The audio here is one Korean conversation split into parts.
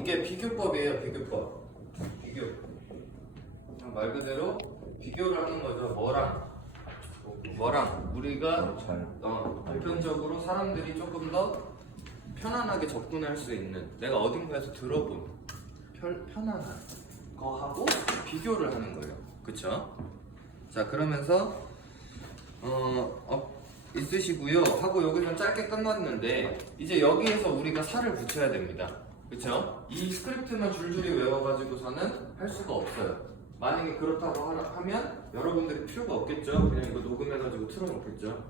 이게 비교법이에요. 비교법. 비교. 말 그대로 비교를 하는 거죠. 뭐랑 우리가 보편적으로 사람들이 조금 더 편안하게 접근할 수 있는, 내가 어딘가에서 들어본 편안한 거하고 비교를 하는 거예요. 그쵸? 자, 그러면서 있으시고요 하고 여기서 짧게 끝났는데, 이제 여기에서 우리가 살을 붙여야 됩니다. 그쵸? 이 스크립트만 줄줄이 외워가지고서는 할 수가 없어요. 만약에 그렇다고 하면 여러분들이 필요가 없겠죠? 그냥 이거 녹음해가지고 틀어놓겠죠?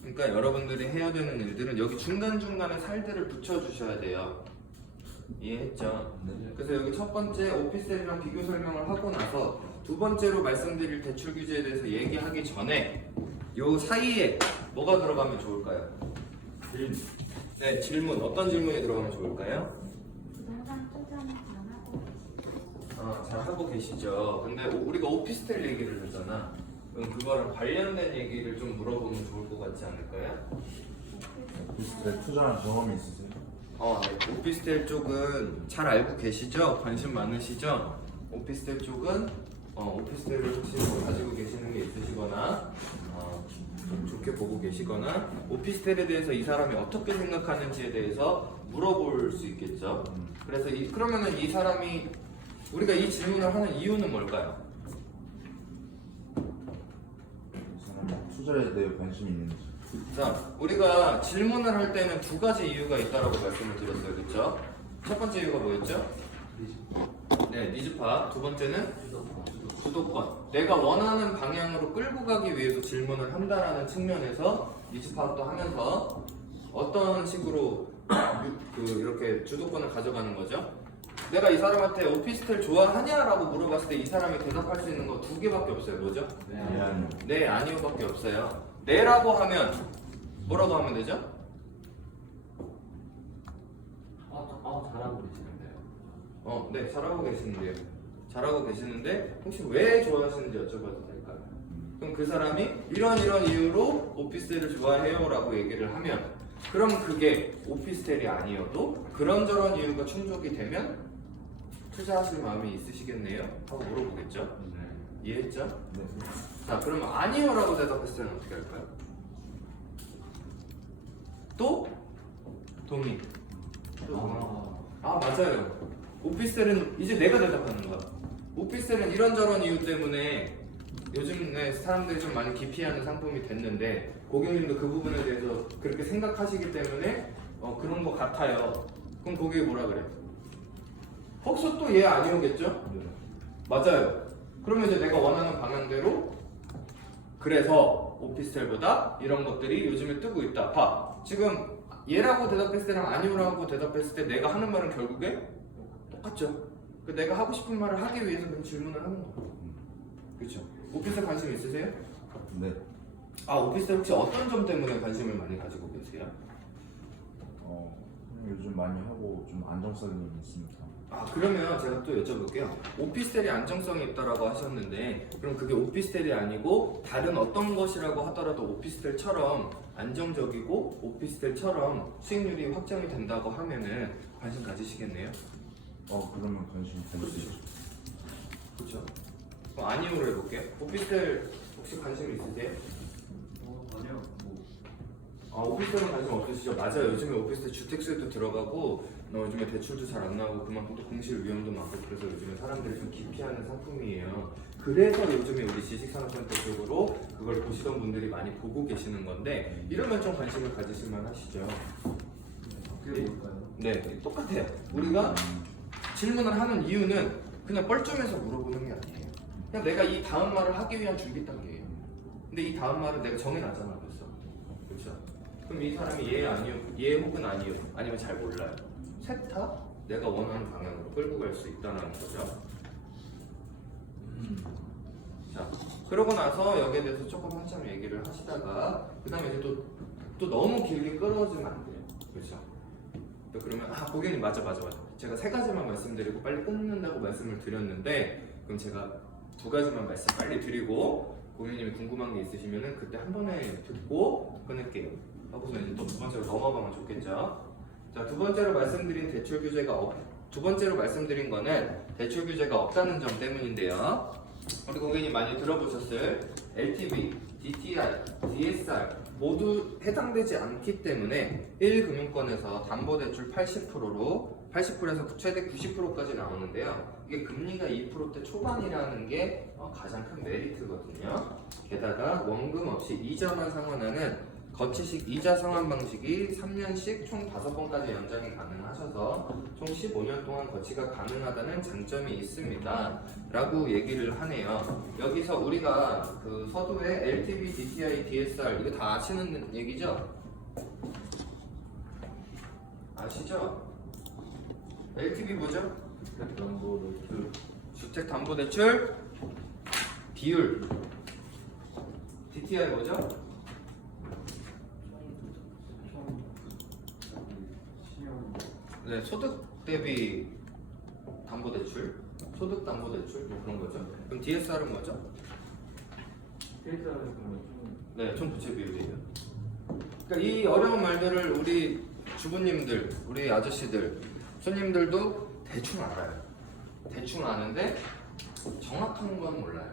그러니까 여러분들이 해야 되는 일들은 여기 중간중간에 살들을 붙여주셔야 돼요. 이해했죠? 그래서 여기 첫 번째 오피스텔이랑 비교 설명을 하고 나서 두 번째로 말씀드릴 대출 규제에 대해서 얘기하기 전에 요 사이에 뭐가 들어가면 좋을까요? 질문. 네, 질문. 어떤 질문이 들어가면 좋을까요? 부동산 투자는 잘하고 계시죠? 잘 하고 계시죠. 근데 우리가 오피스텔 얘기를 하잖아. 그럼 그거랑 관련된 얘기를 좀 물어보면 좋을 것 같지 않을까요? 오피스텔 투자한 경험이 있으세요? 네. 오피스텔 쪽은 잘 알고 계시죠? 관심 많으시죠? 오피스텔 쪽은 오피스텔을 혹시 뭐 가지고 계시는 게 있으시거나 좀 좋게 보고 계시거나 오피스텔에 대해서 이 사람이 어떻게 생각하는지에 대해서 물어볼 수 있겠죠. 그래서 그러면은 이 사람이 우리가 이 질문을 하는 이유는 뭘까요? 이 사람이 투자에 대해 관심이 있는지. 자, 우리가 질문을 할 때는 두 가지 이유가 있다라고 말씀을 드렸어요. 그렇죠? 첫 번째 이유가 뭐였죠? 네, 니즈파. 두 번째는 주도권. 내가 원하는 방향으로 끌고 가기 위해서 질문을 한다라는 측면에서 니즈 파악도 하면서 어떤 식으로 이렇게 주도권을 가져가는 거죠? 내가 이 사람한테 오피스텔 좋아하냐라고 물어봤을 때 이 사람이 대답할 수 있는 거 두 개밖에 없어요. 뭐죠? 네, 아니요. 네, 아니요밖에 없어요. 네라고 하면 뭐라고 하면 되죠? 잘하고 계시는데요. 네, 잘하고 계시는데요. 잘하고 계시는데 혹시 왜 좋아하시는지 여쭤봐도 될까요? 그럼 그 사람이 이런 이유로 오피스텔을 좋아해요라고 얘기를 하면, 그럼 그게 오피스텔이 아니어도 그런저런 이유가 충족이 되면 투자하실 마음이 있으시겠네요? 하고 물어보겠죠? 이해했죠? 네. 자, 그러면 아니요라고 대답했을 때는 어떻게 할까요? 또? 동의. 맞아요. 오피스텔은 이제 내가 대답하는 거야. 오피스텔은 이런저런 이유 때문에 요즘에 사람들이 좀 많이 기피하는 상품이 됐는데, 고객님도 그 부분에 대해서 그렇게 생각하시기 때문에 그런 거 같아요. 그럼 고객이 뭐라 그래? 혹시 또 얘 아니오겠죠? 네. 맞아요. 그러면 이제 내가 원하는 방향대로, 그래서 오피스텔보다 이런 것들이 요즘에 뜨고 있다. 봐. 지금 얘라고 대답했을 때랑 아니오라고 대답했을 때 내가 하는 말은 결국에 똑같죠. 내가 하고 싶은 말을 하기 위해서 그런 질문을 하는 거예요. 그렇죠. 오피스텔 관심 있으세요? 네. 오피스텔 혹시 어떤 점 때문에 관심을 많이 가지고 계세요? 그냥 요즘 많이 하고 좀 안정성이 있습니다. 그러면 제가 또 여쭤볼게요. 오피스텔이 안정성이 있다라고 하셨는데, 그럼 그게 오피스텔이 아니고 다른 어떤 것이라고 하더라도 오피스텔처럼 안정적이고 오피스텔처럼 수익률이 확정이 된다고 하면은 관심 가지시겠네요? 그러면 관심이 있으시죠? 그렇죠. 그럼 아니오로 해볼게요. 오피스텔 혹시 관심 있으세요? 아니요. 오피스텔은 관심 없으시죠? 맞아요. 요즘에 오피스텔 주택수요도 들어가고 요즘에 대출도 잘 안 나오고 그만큼 또 공실 위험도 많고, 그래서 요즘에 사람들이 좀 기피하는 상품이에요. 그래서 요즘에 우리 지식산업센터 쪽으로 그걸 보시던 분들이 많이 보고 계시는 건데, 이러면 좀 관심을 가지실 만하시죠? 어떻게 볼까요? 네, 똑같아요. 우리가 질문을 하는 이유는 그냥 뻘쭘해서 물어보는 게 아니에요. 그냥 내가 이 다음 말을 하기 위한 준비 단계예요. 근데 이 다음 말을 내가 정해놨잖아 벌써. 그렇죠? 그럼 이 사람이 예 아니요, 예 혹은 아니요, 아니면 잘 몰라요. 셋 다 내가 원하는 방향으로 끌고 갈 수 있다는 거죠. 자, 그러고 나서 여기에 대해서 조금 한참 얘기를 하시다가 그 다음에 이제 또 너무 길게 끌어오지면 안 돼요. 그렇죠? 또 그러면 고객님 맞아. 제가 세 가지만 말씀드리고 빨리 끊는다고 말씀을 드렸는데, 그럼 제가 두 가지만 말씀 빨리 드리고 고객님이 궁금한 게 있으시면은 그때 한 번에 듣고 끊을게요. 하고서 이제 또 두 번째로 넘어가면 좋겠죠. 자, 두 번째로 말씀드린 대출 규제가 두 번째로 말씀드린 거는 대출 규제가 없다는 점 때문인데요. 우리 고객님 많이 들어보셨을 LTV, DTI, DSR 모두 해당되지 않기 때문에 1금융권에서 담보대출 80%에서 최대 90%까지 나오는데요. 이게 금리가 2%대 초반이라는 게 가장 큰 메리트거든요. 게다가 원금 없이 이자만 상환하는 거치식 이자 상환 방식이 3년씩 총 5번까지 연장이 가능하셔서 총 15년 동안 거치가 가능하다는 장점이 있습니다. 라고 얘기를 하네요. 여기서 우리가 그 서두에 LTV, DTI, DSR 이거 다 아시는 얘기죠? 아시죠? LTV 뭐죠? 주택담보대출 비율. DTI 뭐죠? 네, 소득 대비 담보대출, 소득 담보대출 뭐 그런 거죠. 그럼 DSR은 뭐죠? 네, 총 부채 비율이에요. 그러니까 이 어려운 말들을 우리 주부님들, 우리 아저씨들, 손님들도 대충 알아요. 대충 아는데 정확한 건 몰라요.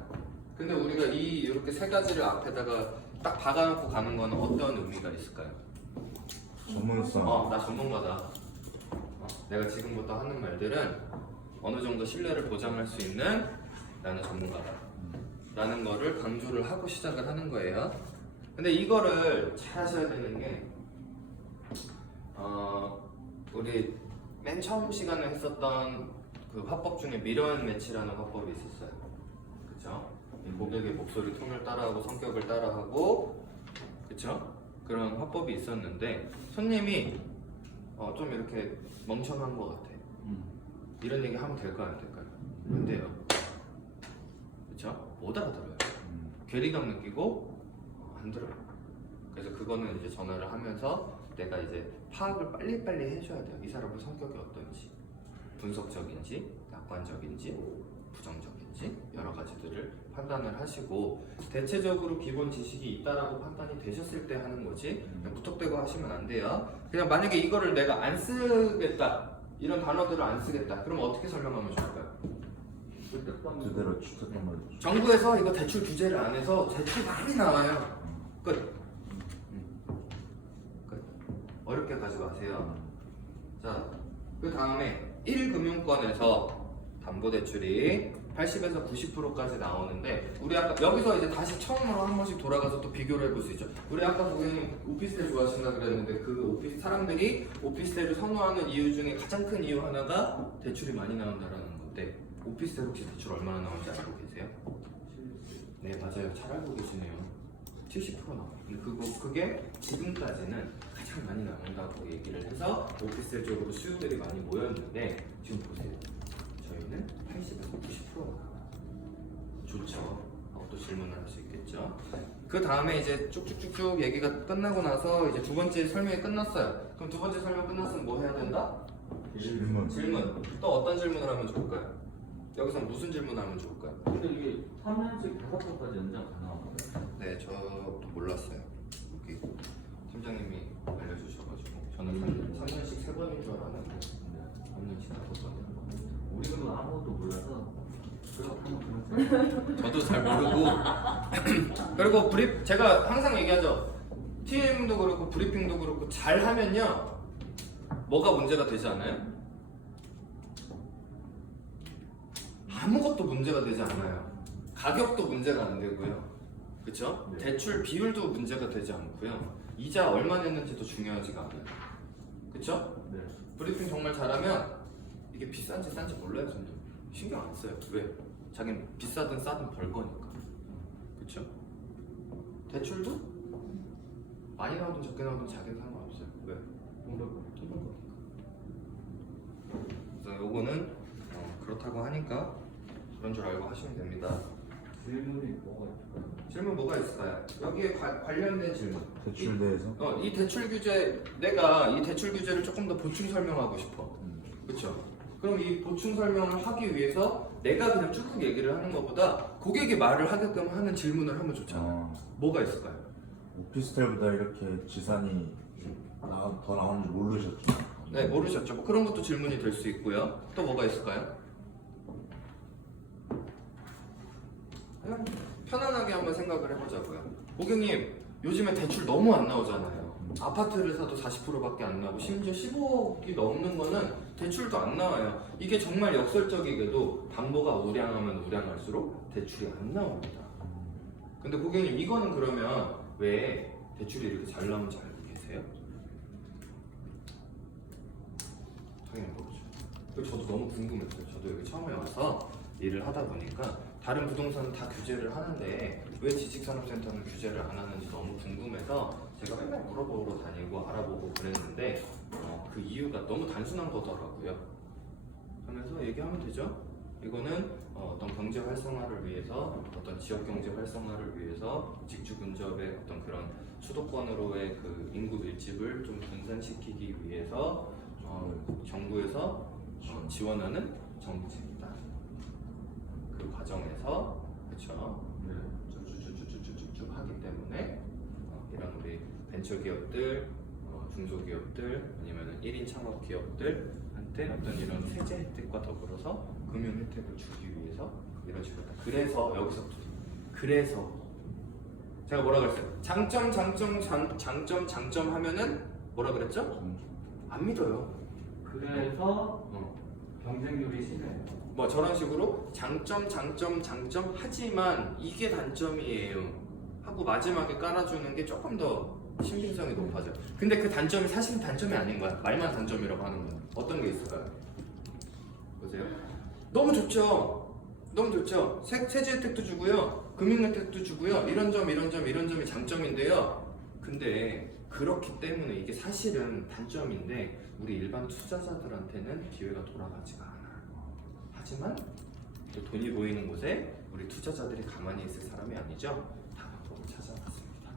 근데 우리가 이렇게 세 가지를 앞에다가 딱 박아놓고 가는 거는 어떤 의미가 있을까요? 전문성. 나 전문가다. 내가 지금부터 하는 말들은 어느 정도 신뢰를 보장할 수 있는 나는 전문가다 라는 거를 강조를 하고 시작을 하는 거예요. 근데 이거를 잘 하셔야 되는 게 우리 맨 처음 시간에 했었던 그 화법 중에 미러 앤 매치라는 화법이 있었어요. 그쵸? 고객의 목소리 톤을 따라하고 성격을 따라하고, 그쵸? 그런 화법이 있었는데 손님이 좀 이렇게 멍청한 것 같아. 이런 얘기 하면 될까요, 안 될까요? 안 돼요. 그쵸? 못 알아들어요. 괴리감 느끼고 안 들어요. 그래서 그거는 이제 전화를 하면서 내가 이제 파악을 빨리빨리 해줘야 돼요. 이 사람의 성격이 어떤지, 분석적인지, 낙관적인지, 부정적인지 여러 가지들을 판단을 하시고 대체적으로 기본 지식이 있다라고 판단이 되셨을 때 하는 거지 그냥 무턱대고 하시면 안 돼요. 그냥 만약에 이거를 내가 안 쓰겠다, 이런 단어들을 안 쓰겠다, 그럼 어떻게 설명하면 좋을까요? 그대로 주택담보. 정부에서 이거 대출 규제를 안 해서 대출 많이 나와요. 끝. 끝. 어렵게 가지 마세요. 자, 그 다음에 1금융권에서 담보대출이 80에서 90%까지 나오는데 우리 아까 여기서 이제 다시 처음으로 한 번씩 돌아가서 또 비교를 해볼 수 있죠. 우리 아까 고객님 오피스텔 좋아하신다 그랬는데 그 사람들이 오피스텔을 선호하는 이유 중에 가장 큰 이유 하나가 대출이 많이 나온다라는 건데 오피스텔 혹시 대출 얼마나 나오는지 알고 계세요? 네, 맞아요. 잘 알고 계시네요. 70% 나와요. 근데 그게 지금까지는 가장 많이 나온다고 얘기를 해서 오피스텔 쪽으로 수요들이 많이 모였는데 지금 보세요. 저희는 80에서 90% 나와요. 좋죠. 또 질문을 할 수 있겠죠. 그 다음에 이제 쭉쭉쭉쭉 얘기가 끝나고 나서 이제 두 번째 설명이 끝났어요. 그럼 두 번째 설명 끝났으면 뭐 해야 된다? 질문. 또 어떤 질문을 하면 좋을까요? 여기서 무슨 질문을 하면 좋을까요? 근데 이게 3년씩 5번까지 연장 가능한가요? 네, 저도 몰랐어요. 여기 팀장님이 알려주셔가지고 저는 3년씩 3번인 줄 알았는데 3년씩 5번이라고. 우리는 아무것도 몰라서 그렇다면 저도 잘 모르고 그리고 제가 항상 얘기하죠. TM도 그렇고 브리핑도 그렇고 잘 하면요 뭐가 문제가 되지 않아요? 아무것도 문제가 되지 않아요. 가격도 문제가 안 되고요. 그쵸? 네. 대출 비율도 문제가 되지 않고요. 이자 얼마 냈는지도 중요하지가 않아요. 그쵸? 네. 브리핑 정말 잘하면 이게 비싼지 싼지 몰라요. 손님 신경 안 써요. 왜? 자기는 비싸든 싸든 벌 거니까. 그쵸? 대출도 많이 나오든 적게 나오든 자기는 상관없어요. 왜? 돈 벌 거니까. 그래서 요거는 그렇다고 하니까 그런 줄 알고 하시면 됩니다. 질문이 뭐가 있을까요? 질문 뭐가 있을까요? 여기에 관련된 질문. 대출 대해서. 이 대출 규제, 내가 이 대출 규제를 조금 더 보충 설명하고 싶어. 그렇죠? 그럼 이 보충 설명을 하기 위해서 내가 그냥 쭉 얘기를 하는 것보다 고객이 말을 하게끔 하는 질문을 하면 좋잖아요. 뭐가 있을까요? 오피스텔보다 이렇게 지산이 더 나오는 줄 모르셨죠? 네, 모르셨죠? 뭐 그런 것도 질문이 될 수 있고요. 또 뭐가 있을까요? 그냥 편안하게 한번 생각을 해보자고요. 고객님, 요즘에 대출 너무 안 나오잖아요. 아파트를 사도 40%밖에 안 나오고 심지어 15억이 넘는 거는 대출도 안 나와요. 이게 정말 역설적이게도 담보가 우량하면 우량할수록 대출이 안 나옵니다. 근데 고객님, 이거는 그러면 왜 대출이 이렇게 잘 나오는지 알고 계세요? 당연히 모르죠. 그리고 저도 너무 궁금했어요. 저도 여기 처음에 와서 일을 하다 보니까 다른 부동산은 다 규제를 하는데 왜 지식산업센터는 규제를 안 하는지 너무 궁금해서 제가 맨날 물어보러 다니고 알아보고 그랬는데 그 이유가 너무 단순한 거더라고요. 하면서 얘기하면 되죠. 이거는 어떤 경제 활성화를 위해서, 어떤 지역 경제 활성화를 위해서 직주 근접의 어떤 그런 수도권으로의 그 인구 밀집을 좀 분산시키기 위해서 정부에서 지원하는 정책이다. 그 과정에서 그렇죠. 네. 쭉쭉쭉쭉쭉쭉 하기 때문에 이런 우리 벤처 기업들, 중소기업들 아니면 1인 창업 기업들한테 어떤 이런 세제 혜택과 더불어서 금융 혜택을 주기 위해서 이런 식으로 그래서 여기서부터 그래서 제가 뭐라 그랬어요? 장점 하면은 뭐라 그랬죠? 안 믿어요. 그래서 경쟁률이 심해요. 뭐 저런 식으로 장점 하지만 이게 단점이에요 하고 마지막에 깔아주는 게 조금 더 신빙성이 높아져. 근데 그 단점이 사실은 단점이 아닌 거야. 말만 단점이라고 하는 거야. 어떤 게 있을까요? 보세요. 너무 좋죠. 세제 혜택도 주고요, 금융 혜택도 주고요. 이런 점이 장점인데요. 근데 그렇기 때문에 이게 사실은 단점인데 우리 일반 투자자들한테는 기회가 돌아가지가 않아요. 하지만 또 돈이 보이는 곳에 우리 투자자들이 가만히 있을 사람이 아니죠. 다 방법을 찾아왔습니다.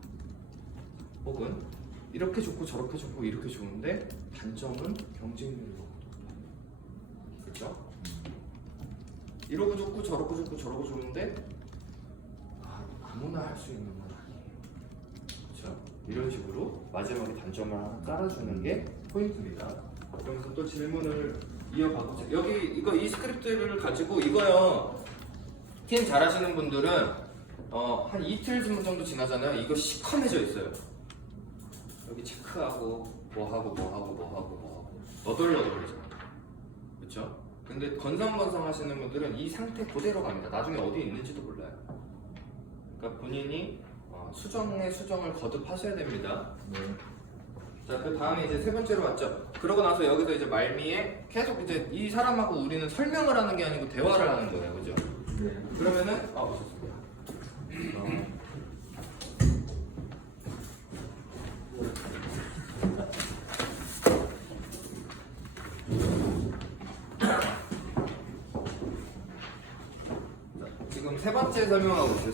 혹은 이렇게 좋고 저렇게 좋고 이렇게 좋은데 단점은 경쟁률이 너무 높아요. 그렇죠? 이러고 좋고 저러고 좋고 저러고 좋은데 아무나 할 수 있는 건 아니에요. 그렇죠? 이런 식으로 마지막에 단점을 하나 깔아주는 게 포인트입니다. 그러면서 또 질문을 이어가고 여기 이 스크립트를 가지고 이거요. 팀 잘하시는 분들은 한 이틀 정도 지나잖아요. 이거 시커매져 있어요. 여기 체크하고 뭐하고 너덜너덜해져. 그렇죠? 근데 건성건성 하시는 분들은 이 상태 그대로 갑니다. 나중에 어디에 있는지도 몰라요. 그러니까 본인이 수정을 거듭하셔야 됩니다. 자, 그 다음에 이제 세 번째로 왔죠. 그러고 나서 여기서 이제 말미에 계속 이제 이 사람하고 우리는 설명을 하는 게 아니고 대화를 하는 거예요, 그죠? 네. 그러면은 좋습니다. 지금 세 번째 설명하고 있어요.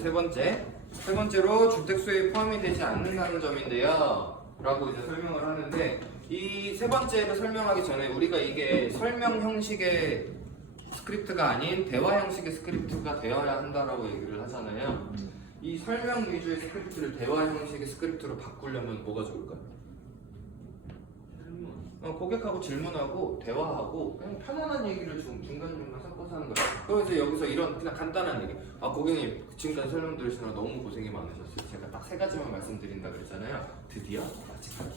세 번째로 주택 수에 포함이 되지 않는다는 점인데요. 라고 이제 설명을 하는데 이 세 번째를 설명하기 전에 우리가 이게 설명 형식의 스크립트가 아닌 대화 형식의 스크립트가 되어야 한다라고 얘기를 하잖아요. 이 설명 위주의 스크립트를 대화 형식의 스크립트로 바꾸려면 뭐가 좋을까요? 고객하고 질문하고 대화하고 그냥 편안한 얘기를 중간중간 섞어서 하는 거예요. 그래서 여기서 이런 그냥 간단한 얘기. 고객님 지금까지 설명 들으시느라 너무 고생이 많으셨어요. 제가 딱 세 가지만 말씀드린다 그랬잖아요. 드디어 마지막이.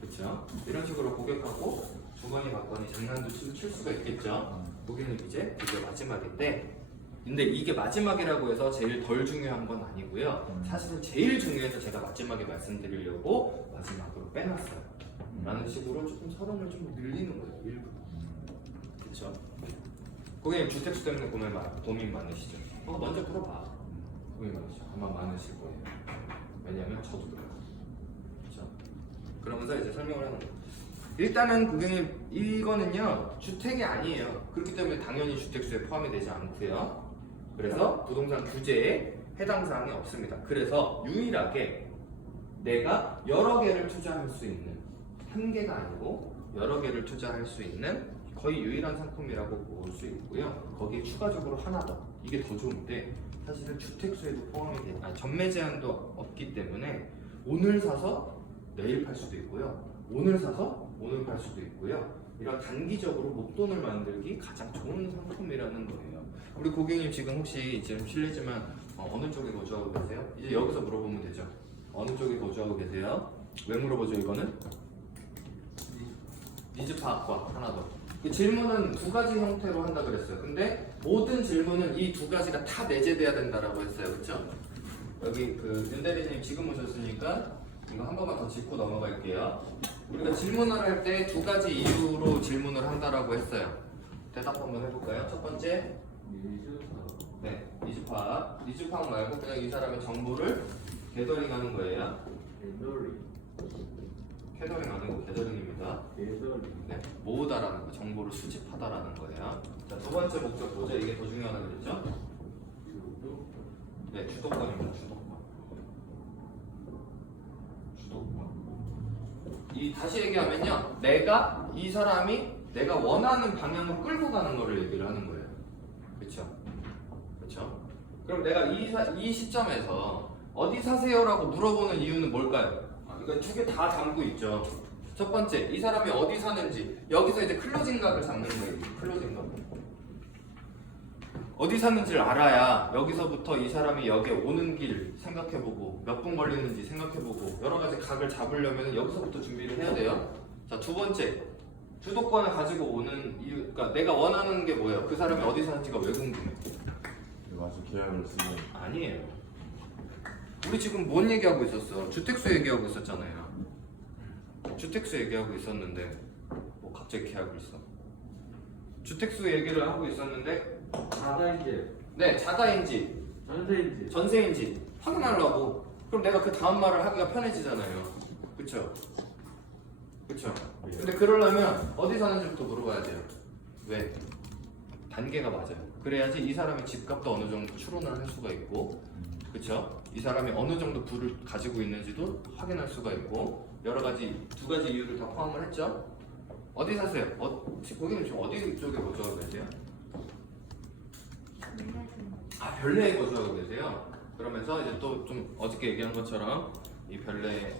그렇죠? 이런 식으로 고객하고 주거니 받거니 장난도 칠 수가 있겠죠. 고객님 이제 드디어 마지막인데 근데 이게 마지막이라고 해서 제일 덜 중요한 건 아니고요. 사실은 제일 중요해서 제가 마지막에 말씀드리려고 마지막으로 빼놨어요. 라는 식으로 조금 서론을 좀 늘리는 거예요. 일부러. 그렇죠? 고객님 주택수 때문에 고민 많으시죠? 먼저 물어봐. 고민 많으시죠? 아마 많으실 거예요. 왜냐면 저도 그래요. 그렇죠? 그러면서 이제 설명을 하는 거예요. 일단은 고객님 이거는요 주택이 아니에요. 그렇기 때문에 당연히 주택수에 포함이 되지 않고요. 그래서 부동산 규제에 해당 사항이 없습니다. 그래서 유일하게 내가 여러 개를 투자할 수 있는 한 개가 아니고 여러 개를 투자할 수 있는 거의 유일한 상품이라고 볼 수 있고요. 거기에 추가적으로 하나 더 이게 더 좋은데 사실은 주택수에도 포함이 되지 전매 제한도 없기 때문에 오늘 사서 내일 팔 수도 있고요. 오늘 사서 오늘 팔 수도 있고요. 이런 단기적으로 목돈을 만들기 가장 좋은 상품이라는 거예요. 우리 고객님 지금 혹시 지금 실례지만 어느 쪽에 거주하고 계세요? 이제 여기서 물어보면 되죠. 어느 쪽에 거주하고 계세요? 왜 물어보죠 이거는? 니즈파악과 하나 더. 그 질문은 두 가지 형태로 한다 그랬어요. 근데 모든 질문은 이 두 가지가 다 내재돼야 된다라고 했어요. 그렇죠? 여기 그 윤 대리님 지금 오셨으니까 이거 한 번만 더 짚고 넘어갈게요. 우리가 질문을 할 때 두 가지 이유로 질문을 한다라고 했어요. 대답 한번 해볼까요? 첫 번째, 네, 니즈파악 말고 그냥 이 사람의 정보를 게더링하는 거예요. 캐더링 아니고 게더링입니다. 네, 모으다라는 거, 정보를 수집하다라는 거예요. 자, 두 번째 목적 뭐죠? 이게 더 중요하다 그랬죠? 네, 주도권입니다. 주도권. 이 다시 얘기하면요, 내가 이 사람이 내가 원하는 방향으로 끌고 가는 거를 얘기를 하는 거예요. 그렇죠? 그렇죠? 그럼 내가 이 시점에서 어디 사세요라고 물어보는 이유는 뭘까요? 이거 두 개 다 담고 있죠. 첫 번째, 이 사람이 어디 사는지 여기서 이제 클로징각을 잡는 거예요. 클로징각. 어디 사는지를 알아야 여기서부터 이 사람이 여기에 오는 길 생각해보고 몇 분 걸리는지 생각해보고 여러 가지 각을 잡으려면 여기서부터 준비를 해야 돼요. 자, 두 번째, 주도권을 가지고 오는 이유, 그러니까 내가 원하는 게 뭐예요? 그 사람이 어디 사는지가 왜 궁금해? 와서 계약을 쓰고 아니에요. 우리 지금 뭔 얘기하고 있었어? 주택수 얘기하고 있었잖아요. 주택수 얘기하고 있었는데 뭐 갑자기 계약을 써? 주택수 얘기를 하고 있었는데 자가인지 네, 자가인지 전세인지 전세인지 확인하려고. 그럼 내가 그 다음 말을 하기가 편해지잖아요. 그쵸? 그쵸? 근데 그러려면 어디 사는지부터 물어봐야 돼요. 왜? 단계가 맞아요. 그래야지 이 사람의 집값도 어느 정도 추론을 할 수가 있고, 그쵸? 이 사람이 어느 정도 부를 가지고 있는지도 확인할 수가 있고, 여러 가지 두 가지 이유를 다 포함을 했죠. 어디 사세요? 고객님 지금 어디 쪽에 거주하고 계세요? 아, 별내에 거주하고 계세요? 그러면서 이제 또 좀 어저께 얘기한 것처럼 이 별내에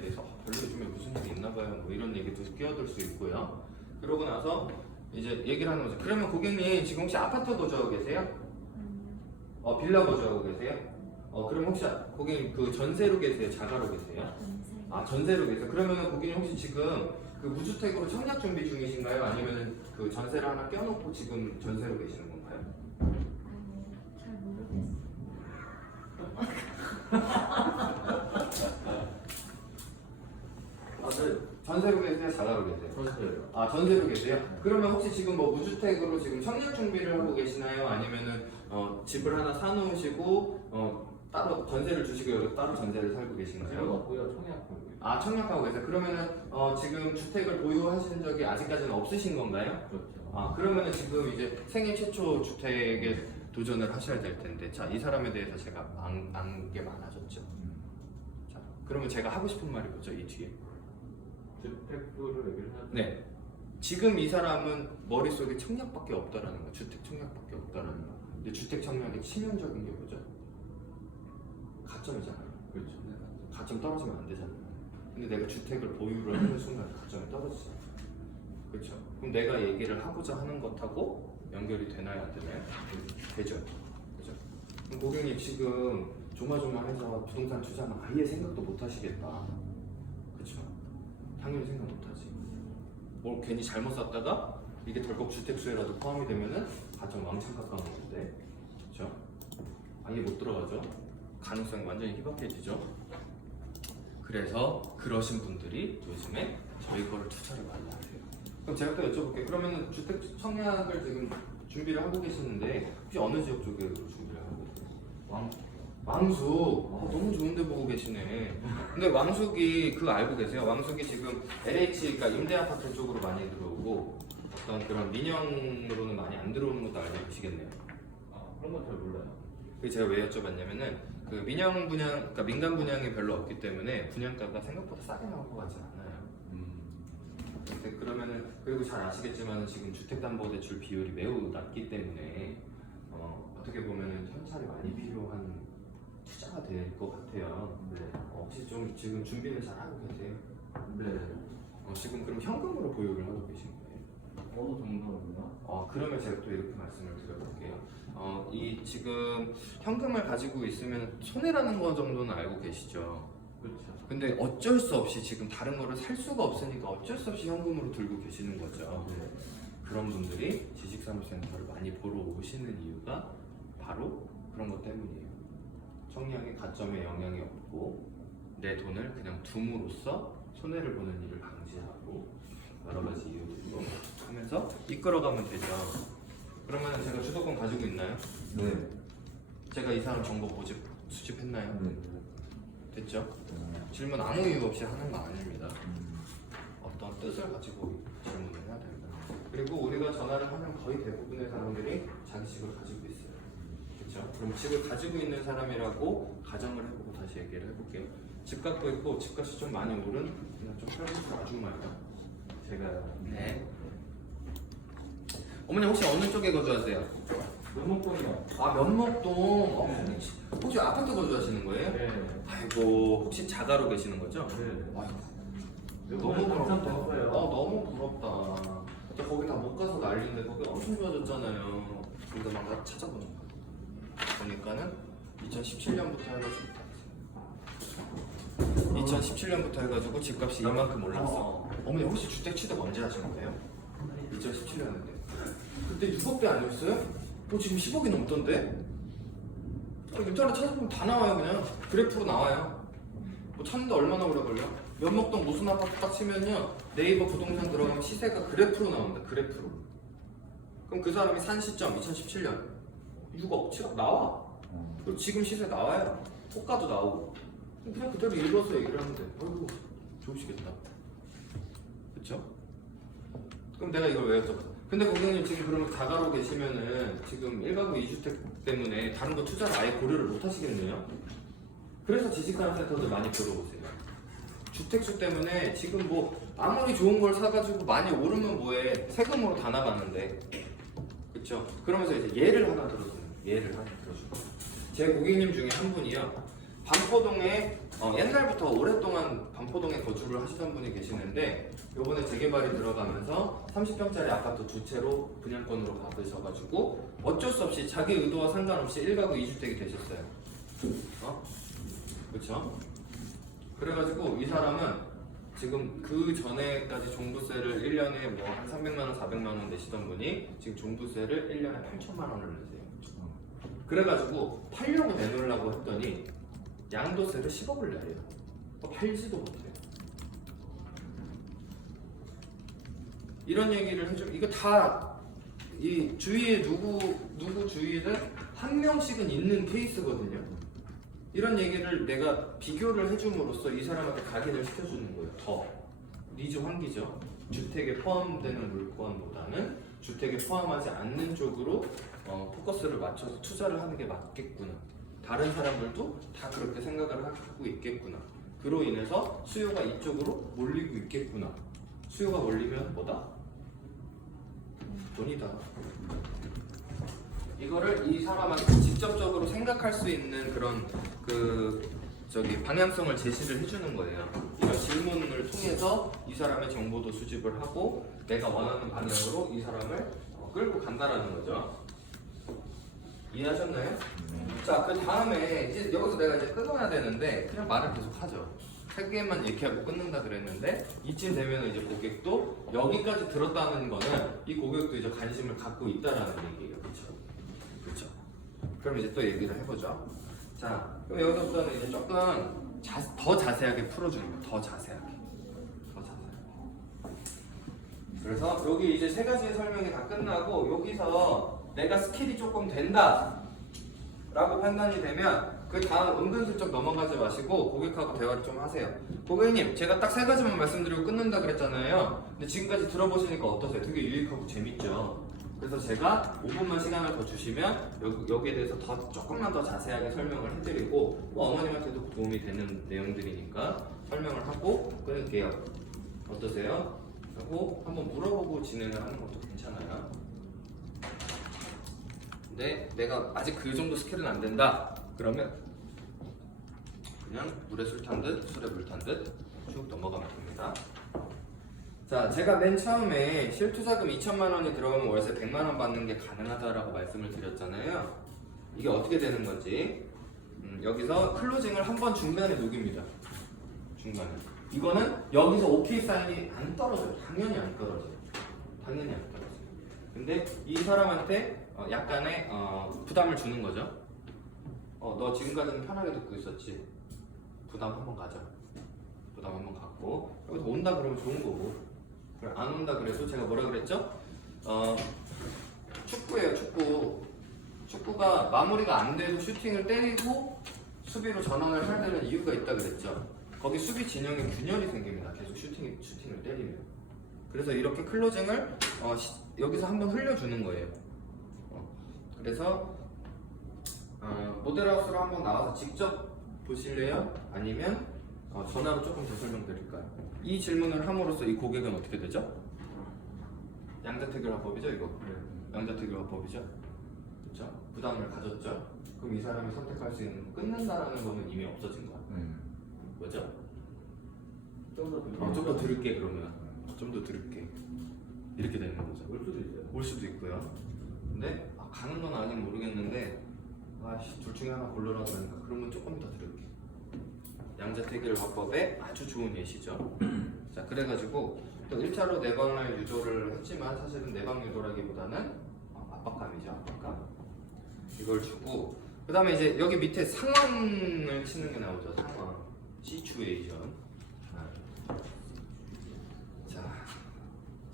대해서 별내 요즘에 무슨 일이 있나봐요, 뭐 이런 얘기도 끼어들 수 있고요. 그러고 나서 이제 얘기를 하는 거죠. 그러면 고객님 지금 혹시 아파트 거주하고 계세요? 빌라 거주하고 계세요? 그럼 혹시 고객님 그 전세로 계세요? 자가로 계세요? 아, 전세로 계세요. 그러면 고객님 혹시 지금 그 무주택으로 청약 준비 중이신가요? 아니면 그 전세를 하나 껴놓고 지금 전세로 계시는 건가요? 잘 모르겠어요. 전세로 계세요? 자가로 계세요? 전세요. 아, 전세로 계세요? 그러면 혹시 지금 뭐 무주택으로 지금 청약 준비를 하고 계시나요? 아니면은 집을 하나 사놓으시고 따로 전세를 주시고 여기 따로 전세를 살고 계신가요? 없고요. 청약하고 아, 청약하고 계세요. 그러면은 지금 주택을 보유하신 적이 아직까지는 없으신 건가요? 그렇죠. 아, 그러면은 지금 이제 생애 최초 주택에 도전을 하셔야 될 텐데, 자, 이 사람에 대해서 제가 안 게 많아졌죠. 자, 그러면 제가 하고 싶은 말이 뭐죠, 이 뒤에? 주택수를 얘기를 하죠. 네. 지금 이 사람은 머릿속에 청약밖에 없다라는 거, 주택 청약밖에 없다라는 거. 근데 주택 청약의 치명적인 게 뭐죠? 가점이잖아요. 그렇죠. 가점 떨어지면 안 되잖아요. 근데 내가 주택을 보유를 하는 순간 가점이 떨어지죠. 그렇죠. 그럼 내가 얘기를 하고자 하는 것하고 연결이 되나요, 안 되나요? 되죠. 그죠? 그럼 고객님 지금 조마조마해서 부동산 투자는 아예 생각도 못 하시겠다. 그렇죠. 당연히 생각 못 하지. 뭘 괜히 잘못 샀다가 이게 덜컥 주택수혜라도 포함이 되면은 가점 왕창 가까운 건데. 그렇죠? 아예 못 들어가죠. 가능성이 완전히 희박해지죠. 그래서 그러신 분들이 요즘에 저희 거를 투자를 많이 하세요. 그럼 제가 또 여쭤볼게요. 그러면 주택 청약을 지금 준비를 하고 계시는데 혹시 어느 지역 쪽에 준비를 하고 계세요? 왕숙. 너무 좋은데 보고 계시네. 근데 왕숙이 그거 알고 계세요? 왕숙이 지금 LH, 그러니까 임대아파트 쪽으로 많이 들어오고 어떤 그런 민영으로는 많이 안 들어오는 것도 알고 계시겠네요. 그런 건 잘 몰라요. 그 제가 왜 여쭤봤냐면은 그 민영 분양, 그러니까 민간 분양이 별로 없기 때문에 분양가가 생각보다 싸게 나올 것 같지 않아요. 근데 그러면은 그리고 잘 아시겠지만 지금 주택담보대출 비율이 매우 낮기 때문에 어떻게 보면은 현찰이 많이 필요한 투자가 될 것 같아요. 네. 혹시 좀 지금 준비는 잘 하고 계세요? 네. 지금 그럼 현금으로 보유를 하고 계신 거예요? 어느 정도는요? 그러면 제가 또 이렇게 말씀을 드려볼게요. 이 지금 현금을 가지고 있으면 손해라는 거 정도는 알고 계시죠? 그렇죠. 근데 어쩔 수 없이 지금 다른 거를 살 수가 없으니까 어쩔 수 없이 현금으로 들고 계시는 거죠. 네. 그런 분들이 지식산업센터를 많이 보러 오시는 이유가 바로 그런 것 때문이에요. 청약의 가점에 영향이 없고 내 돈을 그냥 둠으로써 손해를 보는 일을 방지하고 여러 가지 이유들로 하면서 이끌어가면 되죠. 그러면 제가 주도권 가지고 있나요? 네. 제가 이 사람 정보 수집했나요? 네. 됐죠? 질문 아무 이유 없이 하는 거 아닙니다. 어떤 뜻을 가지고 질문을 해야 됩니다. 그리고 우리가 전화를 하면 거의 대부분의 사람들이 자기 집을 가지고 있어요. 그렇죠? 그럼 집을 가지고 있는 사람이라고 가정을 해보고 다시 얘기를 해볼게요. 집 갖고 있고 집값이 좀 많이 오른 그냥 좀 편한 아줌마예요. 제가요. 네. 어머니 혹시 어느 쪽에 거주하세요? 면목동이요. 면목동. 혹시 아파트 거주하시는 거예요? 네. 아이고 혹시 자가로 계시는 거죠? 네. 아이고 너무 부럽다. 너무 부럽다. 저 거기 다 못 가서 난리인데 거기 엄청 좋아졌잖아요. 근데 막 찾아보는 거 보니까는 2017년부터 해가지고 2017년부터 해가지고 집값이 이만큼 올랐어. 어머니 혹시 주택 취득 언제 하신 거예요? 2017년인데 그때 6억대 아니었어요? 지금 10억이 넘던데? 인터넷 찾아보면 다 나와요. 그냥 그래프로 나와요. 찾는데 얼마나 오래 걸려? 면목동 무슨 아파트 딱 치면요 네이버 부동산 들어가면 시세가 그래프로 나온다. 그래프로. 그럼 그 사람이 산 시점 2017년 6억 7억 나와. 그리고 지금 시세 나와요. 호가도 나오고. 그냥 그대로 읽어서 얘기를 하면 돼. 아이고 좋으시겠다. 그쵸? 그럼 내가 이걸 왜 여쭤봤어? 근데 고객님 지금 그러면 자가로 계시면은 지금 1가구 2주택 때문에 다른 거 투자를 아예 고려를 못 하시겠네요? 그래서 지식산업센터들 많이 들어오세요. 주택수 때문에 지금 뭐 아무리 좋은 걸 사가지고 많이 오르면 뭐해. 세금으로 다 나가는데. 그쵸? 그러면서 이제 예를 하나 들어주는 예를 하나 들어주는 제 고객님 중에 한 분이요. 반포동에 옛날부터 오랫동안 반포동에 거주를 하시던 분이 계시는데 요번에 재개발이 들어가면서 30평짜리 아파트 두 채로 분양권으로 받으셔가지고 어쩔 수 없이 자기 의도와 상관없이 1가구 2주택이 되셨어요. 그쵸? 그래가지고 이 사람은 지금 그 전에까지 종부세를 1년에 뭐 한 300만원, 400만원 내시던 분이 지금 종부세를 1년에 8천만원을 내세요. 그래가지고 팔려고 내놓으려고 했더니 양도세를 10억을 내요. 팔지도 못해요. 이런 얘기를 해주면 이거 다 이 주위에 누구 주위든 한 명씩은 있는 케이스거든요. 이런 얘기를 내가 비교를 해줌으로써 이 사람한테 각인을 시켜주는 거예요. 더 니즈 환기죠. 주택에 포함되는 물건보다는 주택에 포함하지 않는 쪽으로 포커스를 맞춰서 투자를 하는 게 맞겠구나. 다른 사람들도 다 그렇게 생각을 하고 있겠구나. 그로 인해서 수요가 이쪽으로 몰리고 있겠구나. 수요가 몰리면 뭐다? 돈이다. 이거를 이 사람한테 직접적으로 생각할 수 있는 그런 방향성을 제시를 해주는 거예요. 이런 질문을 통해서 이 사람의 정보도 수집을 하고 내가 원하는 방향으로 이 사람을 끌고 간다라는 거죠. 이해하셨나요? 자, 그 다음에 이제 여기서 내가 이제 끊어야 되는데 그냥 말을 계속 하죠. 세 개만 얘기하고 끊는다 그랬는데 이쯤 되면 이제 고객도 여기까지 들었다는 거는 이 고객도 이제 관심을 갖고 있다라는 얘기예요. 그렇죠? 그렇죠? 그럼 이제 또 얘기를 해보죠. 자, 그럼 여기서부터는 이제 조금 더 자세하게 풀어주는 거예요. 더 자세하게. 그래서 여기 이제 세 가지의 설명이 다 끝나고 여기서 내가 스킬이 조금 된다 라고 판단이 되면 그 다음 은근슬쩍 넘어가지 마시고 고객하고 대화를 좀 하세요. 고객님, 제가 딱 세 가지만 말씀드리고 끊는다 그랬잖아요. 근데 지금까지 들어보시니까 어떠세요? 되게 유익하고 재밌죠? 그래서 제가 5분만 시간을 더 주시면 여기에 대해서 조금만 더 자세하게 설명을 해드리고 어머님한테도 도움이 되는 내용들이니까 설명을 하고 끊을게요. 어떠세요? 하고 한번 물어보고 진행을 하는 것도 괜찮아요. 근데 내가 아직 그 정도 스킬은 안 된다. 그러면 그냥 물에 술 탄 듯 술에 물 탄 듯 쭉 넘어가면 됩니다. 자, 제가 맨 처음에 실투자금 2천만 원이 들어가면 월세 100만 원 받는 게 가능하다라고 말씀을 드렸잖아요. 이게 어떻게 되는 건지 여기서 클로징을 한번 중간에 녹입니다. 중간에. 이거는 여기서 오케이 사인이 안 떨어져요. 당연히 안 떨어져요. 당연히 안 떨어져요. 근데 이 사람한테 약간의 부담을 주는 거죠. 너 지금까지는 편하게 듣고 있었지. 부담 한번 가져. 부담 한번 갖고 여기서 온다 그러면 좋은 거고 안 온다 그래서 제가 뭐라 그랬죠? 축구예요. 축구가 마무리가 안 돼도 슈팅을 때리고 수비로 전환을 해야 되는 이유가 있다 그랬죠. 거기 수비 진영에 균열이 생깁니다. 계속 슈팅을 때리면. 그래서 이렇게 클로징을 여기서 한번 흘려주는 거예요. 그래서 모델하우스로 한번 나와서 직접 보실래요? 아니면 전화로 조금 더 설명드릴까요? 이 질문을 함으로써 이 고객은 어떻게 되죠? 양자택일화법이죠 이거? 양자택일화법이죠? 그렇죠? 부담을 가졌죠? 그럼 이 사람이 선택할 수 있는 끊는다라는 거는 이미 없어진 거야. 뭐죠? 좀 더 들을게 그러면. 좀 더 들을게. 이렇게 되는 거죠. 올 수도 있어요. 올 수도 있고요. 근데 가는 건 아닌지 모르겠는데 둘 중에 하나 골라라 그러니까 그러면 조금 더 들을게. 양자택일화법의 아주 좋은 예시죠. 자, 그래가지고 또 1차로 내방을 유도를 했지만 사실은 내방 유도라기보다는 압박감이죠. 압박감. 이걸 주고 그 다음에 이제 여기 밑에 상황을 치는 게 나오죠. 상황. 시츄에이션.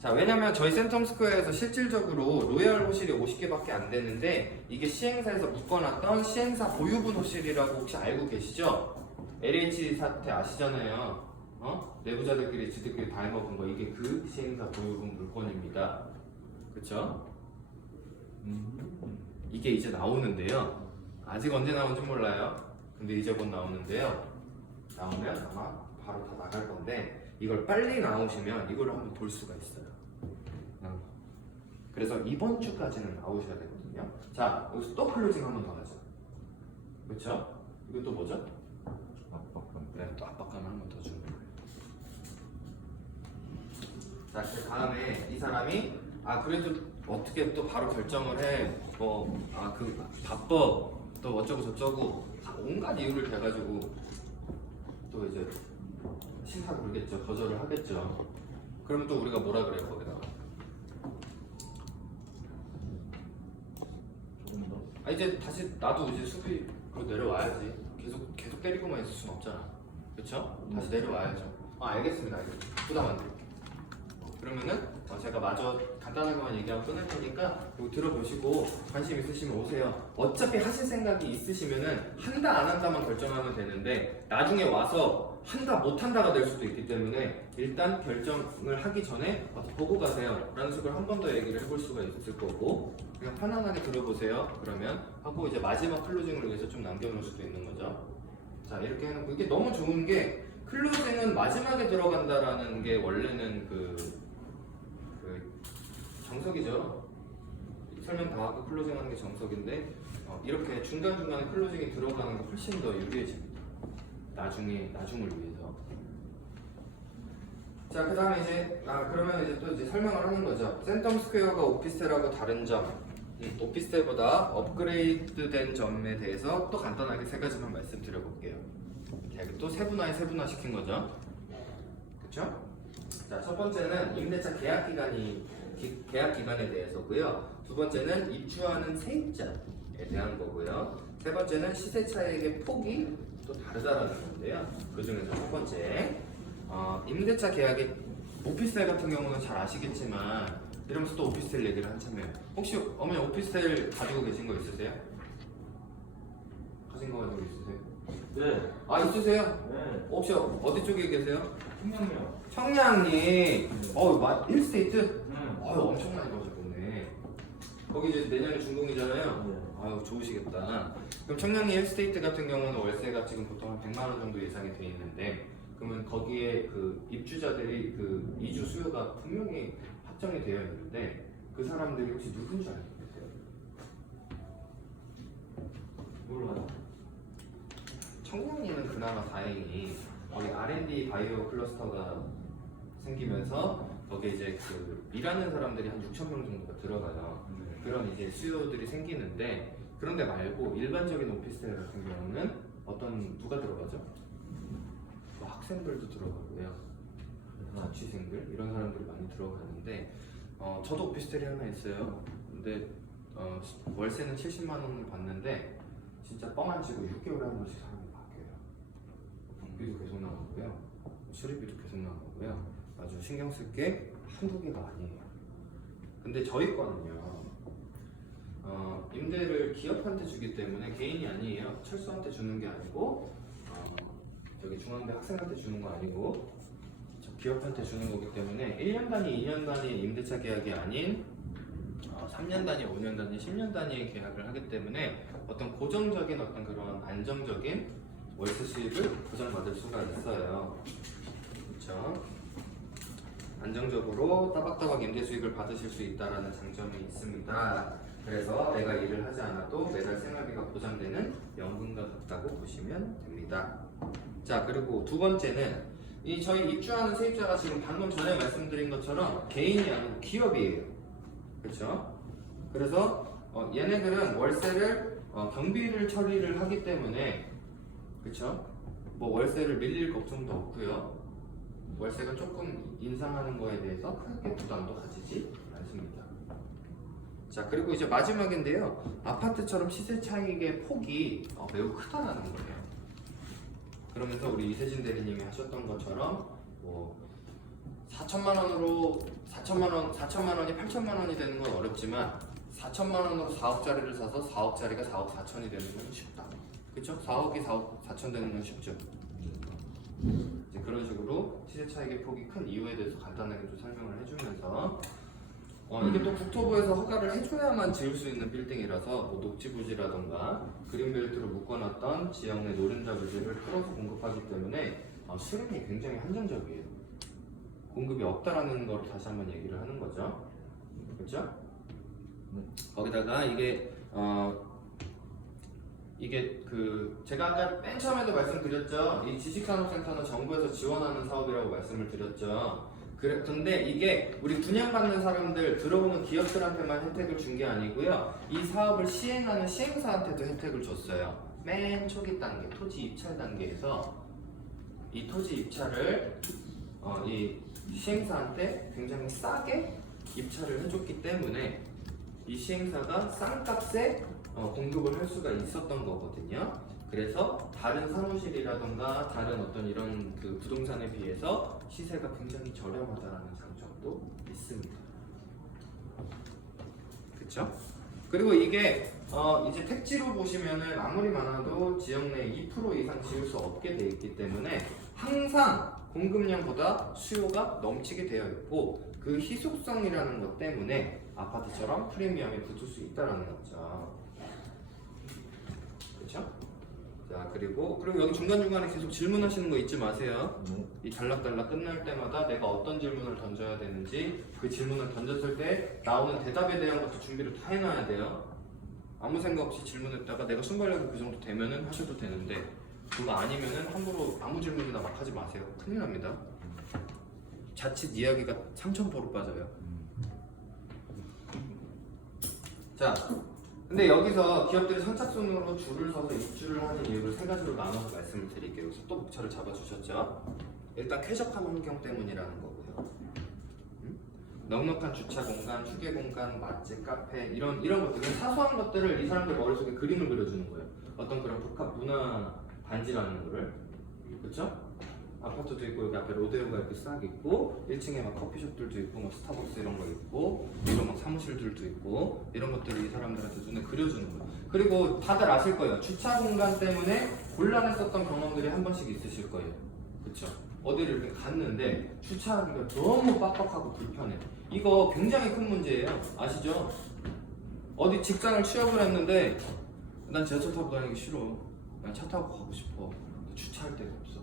자, 왜냐면 저희 센텀스퀘어에서 실질적으로 로얄 호실이 50개밖에 안 되는데 이게 시행사에서 묶어놨던 시행사 보유분 호실이라고 혹시 알고 계시죠? LH 사태 아시잖아요. 내부자들끼리 지들끼리 다 해먹은 거 이게 그 시행사 보유분 물건입니다. 그쵸? 이게 이제 나오는데요. 아직 언제 나온지 몰라요. 근데 이제 곧 나오는데요. 나오면 아마 바로 다 나갈 건데 이걸 빨리 나오시면 이걸 한번 볼 수가 있어요. 그래서 이번 주까지는 나오셔야 되거든요. 자, 여기서 또 클로징 한 번 더 하죠. 그렇죠? 이건 또 뭐죠? 압박감. 네, 또 압박감을 한 번 더 주는 거예요. 자, 그 다음에 이 사람이 그래도 어떻게 또 바로 결정을 해? 바빠. 또 어쩌고 저쩌고 온갖 이유를 대가지고 또 이제 신사 부르겠죠. 거절을 하겠죠. 그러면 또 우리가 뭐라 그래요 거기다가? 조금 더. 이제 다시 나도 이제 수비로 내려와야지. 계속 때리고만 있을 순 없잖아. 그렇죠? 다시 내려와야죠. 알겠습니다. 부담 안 드릴게요. 그러면은 제가 마저 간단하게만 얘기하고 끝낼 테니까 이거 들어보시고 관심 있으시면 오세요. 어차피 하실 생각이 있으시면은 한다 안 한다만 결정하면 되는데 나중에 와서 한다 못 한다가 될 수도 있기 때문에 일단 결정을 하기 전에 와서 보고 가세요 라는 식으로 한 번 더 얘기를 해볼 수가 있을 거고 그냥 편안하게 들어보세요 그러면 하고 이제 마지막 클로징을 위해서 좀 남겨놓을 수도 있는 거죠. 자, 이렇게 해놓고 이게 너무 좋은 게 클로징은 마지막에 들어간다라는 게 원래는 그 정석이죠. 설명 다 하고 클로징 하는 게 정석인데 이렇게 중간중간에 클로징이 들어가는 게 훨씬 더 유리해집니다. 나중을 위해서. 자, 그 다음에 이제 그러면 이제 또 이제 설명을 하는 거죠. 센텀스퀘어가 오피스텔하고 다른 점, 오피스텔보다 업그레이드된 점에 대해서 또 간단하게 세 가지만 말씀드려볼게요. 또 세분화 시킨 거죠. 그렇죠? 자, 첫 번째는 임대차 계약 기간에 대해서고요. 두 번째는 입주하는 세입자에 대한 거고요. 세 번째는 시세 차익의 폭이 또 다르다라는 건데요. 그 중에서 첫 번째, 임대차 계약이 오피스텔 같은 경우는 잘 아시겠지만 이러면서 또 오피스텔 얘기를 한참 해요. 혹시 어머니 오피스텔 가지고 계신 거 있으세요? 가진 거 가지고 있으세요? 네. 있으세요? 네. 혹시 어디 쪽에 계세요? 청량이요. 청량리. 1스테이트? 엄청 많이 가셨겠네. 거기 이제 내년에 준공이잖아요. 네. 좋으시겠다. 그럼 청량리 1스테이트 같은 경우는 월세가 지금 보통 한 100만 원 정도 예상이 돼 있는데 그러면 거기에 그 입주자들이 그 이주 수요가 분명히 확정이 되어 있는데 그 사람들이 혹시 누군 줄 알고 계세요? 몰라요. 청량리는 그나마 다행히 거기 R&D 바이오 클러스터가 생기면서 거기에 이제 그 일하는 사람들이 한 6천 명 정도가 들어가요. 그런 이제 수요들이 생기는데 그런데 말고 일반적인 오피스텔 같은 경우는 누가 들어가죠? 뭐 학생들도 들어가고요. 자취생들 이런 사람들이 많이 들어가는데 저도 오피스텔이 하나 있어요. 근데 월세는 70만 원을 받는데 진짜 뻥 안 치고 6개월에 한 번씩 사람이 바뀌어요. 경비도 계속 나오고요. 수리비도 계속 나오고요. 아주 신경 쓸 게 한두 개가 아니에요. 근데 저희 거는요. 임대를 기업한테 주기 때문에 개인이 아니에요. 철수한테 주는 게 아니고 저기 중앙대 학생한테 주는 거 아니고 기업한테 주는 거기 때문에 1년 단위, 2년 단위 임대차 계약이 아닌 3년 단위, 5년 단위, 10년 단위의 계약을 하기 때문에 어떤 고정적인 어떤 그런 안정적인 월세 수익을 보장받을 수가 있어요. 그렇죠? 안정적으로 따박따박 임대 수익을 받으실 수 있다는 장점이 있습니다. 그래서 내가 일을 하지 않아도 매달 생활비가 보장되는 연금과 같다고 보시면 됩니다. 자, 그리고 두 번째는 저희 입주하는 세입자가 지금 방금 전에 말씀드린 것처럼 개인이 아니고 기업이에요. 그렇죠? 그래서 얘네들은 월세를 경비를 처리를 하기 때문에 그렇죠? 뭐 월세를 밀릴 걱정도 없고요. 월세가 조금 인상하는 거에 대해서 크게 부담도 가지지 않습니다. 자, 그리고 이제 마지막인데요. 아파트처럼 시세 차익의 폭이 매우 크다라는 거예요. 그러면서 우리 이세진 대리님이 하셨던 것처럼 뭐 4천만 원이 8천만 원이 되는 건 어렵지만 4천만 원으로 4억짜리를 사서 4억짜리가 4억 4천이 되는 건 쉽다. 그렇죠? 4억이 4억 4천 되는 건 쉽죠. 이제 그런 식으로 시세 차익의 폭이 큰 이유에 대해서 간단하게 좀 설명을 해주면서 이게 또 국토부에서 허가를 해줘야만 지을 수 있는 빌딩이라서 뭐 녹지부지라던가 그린벨트로 묶어놨던 지역 내 노른자 부지를 풀어서 공급하기 때문에 수량이 굉장히 한정적이에요. 공급이 없다라는 걸 다시 한번 얘기를 하는 거죠. 그렇죠? 거기다가 이게 그 제가 아까 맨 처음에도 말씀드렸죠. 이 지식산업센터는 정부에서 지원하는 사업이라고 말씀을 드렸죠. 근데 이게 우리 분양받는 사람들 들어오는 기업들한테만 혜택을 준 게 아니고요. 이 사업을 시행하는 시행사한테도 혜택을 줬어요. 맨 초기 단계, 토지 입찰 단계에서 이 토지 입찰을 이 시행사한테 굉장히 싸게 입찰을 해줬기 때문에 이 시행사가 싼 값에 공급을 할 수가 있었던 거거든요. 그래서 다른 사무실이라던가 다른 어떤 이런 그 부동산에 비해서 시세가 굉장히 저렴하다라는 장점도 있습니다. 그렇죠? 그리고 이게 이제 택지로 보시면은 아무리 많아도 지역 내 2% 이상 지을 수 없게 돼 있기 때문에 항상 공급량보다 수요가 넘치게 되어 있고 그 희소성이라는 것 때문에 아파트처럼 프리미엄이 붙을 수 있다라는 거죠. 그렇죠? 자, 그리고 여기 중간중간에 계속 질문하시는 거 잊지 마세요. 이 단락단락 끝날 때마다 내가 어떤 질문을 던져야 되는지 그 질문을 던졌을 때 나오는 대답에 대한 것도 준비를 다 해놔야 돼요. 아무 생각 없이 질문했다가 내가 순발력이 그 정도 되면은 하셔도 되는데 그거 아니면은 함부로 아무 질문이나 막 하지 마세요. 큰일 납니다. 자칫 이야기가 3,000%로 빠져요. 자, 근데 여기서 기업들이 선착순으로 줄을 서서 입주를 하는 이유를 세 가지로 나눠서 말씀을 드릴게요. 여기서 또 목차를 잡아주셨죠? 일단 쾌적한 환경 때문이라는 거고요. 넉넉한 주차 공간, 휴게 공간, 맛집, 카페 이런 것들 사소한 것들을 이 사람들 머릿속에 그림을 그려주는 거예요. 어떤 그런 복합 문화 단지라는 거를. 그렇죠? 아파트도 있고 여기 앞에 로데오가 이렇게 싹 있고 1층에 막 커피숍들도 있고 뭐 스타벅스 이런 거 있고 이런 막 사무실들도 있고 이런 것들을 이 사람들한테 눈에 그려주는 거예요. 그리고 다들 아실 거예요. 주차 공간 때문에 곤란했었던 경험들이 한 번씩 있으실 거예요. 그렇죠? 어디를 이렇게 갔는데 주차하기가 너무 빡빡하고 불편해. 이거 굉장히 큰 문제예요. 아시죠? 어디 직장을 취업을 했는데 난 지하철 타고 다니기 싫어. 난 차 타고 가고 싶어. 주차할 데가 없어.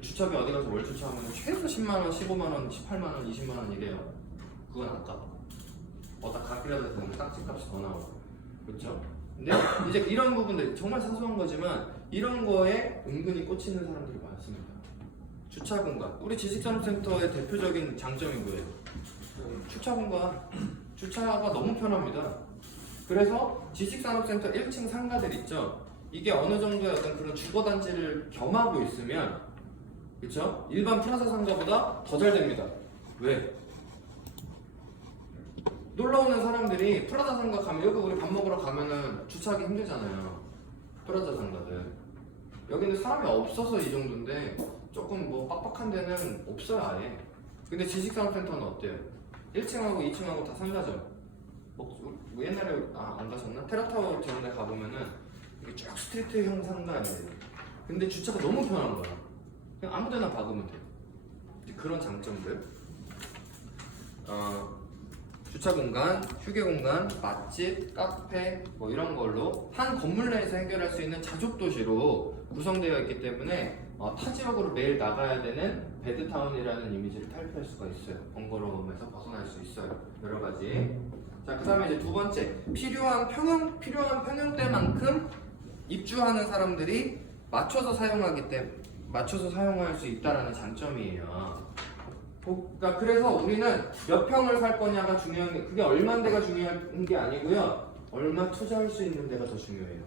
주차비 어디 가서 월 주차하면 최소 10만원, 15만원, 18만원, 20만원 이래요. 그건 아까워. 어디다 가기라도 되면 딱지값이 더 나오고. 그렇죠? 근데 이제 이런 부분들 정말 사소한 거지만 이런 거에 은근히 꽂히는 사람들이 많습니다. 주차 공간. 우리 지식산업센터의 대표적인 장점이 뭐예요? 주차 공간. 주차가 너무 편합니다. 그래서 지식산업센터 1층 상가들 있죠. 이게 어느 정도의 어떤 그런 주거단지를 겸하고 있으면, 그렇죠? 일반 프라자 상가보다 더 잘 됩니다. 왜? 놀러 오는 사람들이 프라자 상가 가면, 여기 우리 밥 먹으러 가면은 주차하기 힘들잖아요. 프라자 상가들. 여기는 사람이 없어서 이 정도인데 조금 뭐 빡빡한 데는 없어요 아예. 근데 지식산업센터는 어때요? 1층하고 2층하고 다 상가죠. 뭐 옛날에 안 가셨나? 테라타워 저런 데 가보면은 이게 쭉 스트리트형 상가예요. 근데 주차가 너무 편한 거야. 그냥 아무 데나 박으면 돼. 이제 그런 장점들. 주차 공간, 휴게 공간, 맛집, 카페 뭐 이런 걸로 한 건물 내에서 해결할 수 있는 자족 도시로 구성되어 있기 때문에 타 지역으로 매일 나가야 되는 배드타운이라는 이미지를 탈피할 수가 있어요. 번거로움에서 벗어날 수 있어요. 여러 가지. 자, 그다음에 이제 두 번째, 필요한 평형대만큼 입주하는 사람들이 맞춰서 사용할 수 있다라는 장점이에요. 그러니까 그래서 우리는 몇 평을 살 거냐가 중요한 게, 그게 얼마인데가 중요한 게 아니고요, 얼마 투자할 수 있는 데가 더 중요해요.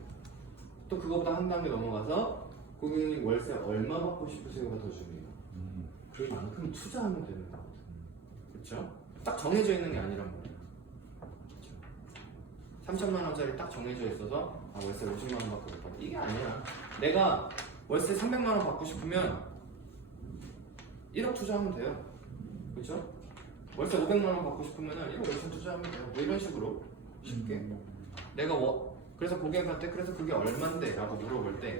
또 그거보다 한 단계 넘어가서 고객님 월세 얼마 받고 싶으세요가 더 중요해요. 그만큼 투자하면 되는 거 같아요. 그렇죠? 딱 정해져 있는 게 아니란 말이에요. 그렇죠? 3천만 원짜리 딱 정해져 있어서 월세 50만 원 받고 싶다, 이게 아니야. 내가 월세 300만 원 받고 싶으면 1억 투자하면 돼요. 그렇죠? 월세 500만 원 받고 싶으면 1억 5천 투자하면 돼요. 뭐 이런 식으로 쉽게. 내가 그래서 고객한테 그래서 그게 얼만데? 라고 물어볼 때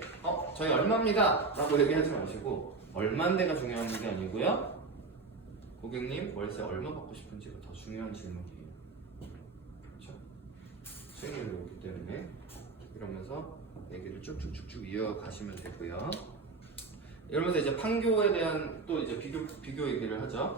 저희 얼마입니다! 라고 얘기하지 마시고 얼만데가 중요한 게 아니고요, 고객님 월세 얼마 받고 싶은지가 더 중요한 질문이에요. 그렇죠? 수익률이 오기 때문에. 이러면서 얘기를 쭉쭉쭉쭉 이어가시면 되고요. 이러면서 이제 판교에 대한 또 이제 비교 얘기를 하죠.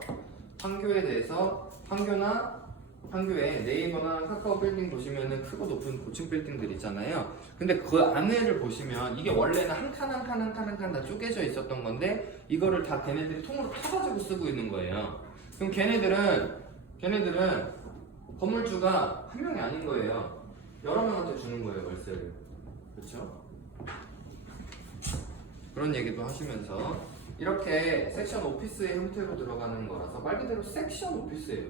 판교에 대해서 판교에 네이버나 카카오 빌딩 보시면은 크고 높은 고층 빌딩들 있잖아요. 근데 그 안에를 보시면 이게 원래는 한 칸 한 칸 다 쪼개져 있었던 건데 이거를 다 걔네들이 통으로 타가지고 쓰고 있는 거예요. 그럼 걔네들은 건물주가 한 명이 아닌 거예요. 여러 명한테 주는 거예요, 월세를. 그렇죠? 그런 얘기도 하시면서 이렇게 섹션 오피스의 형태로 들어가는 거라서 말 그대로 섹션 오피스예요.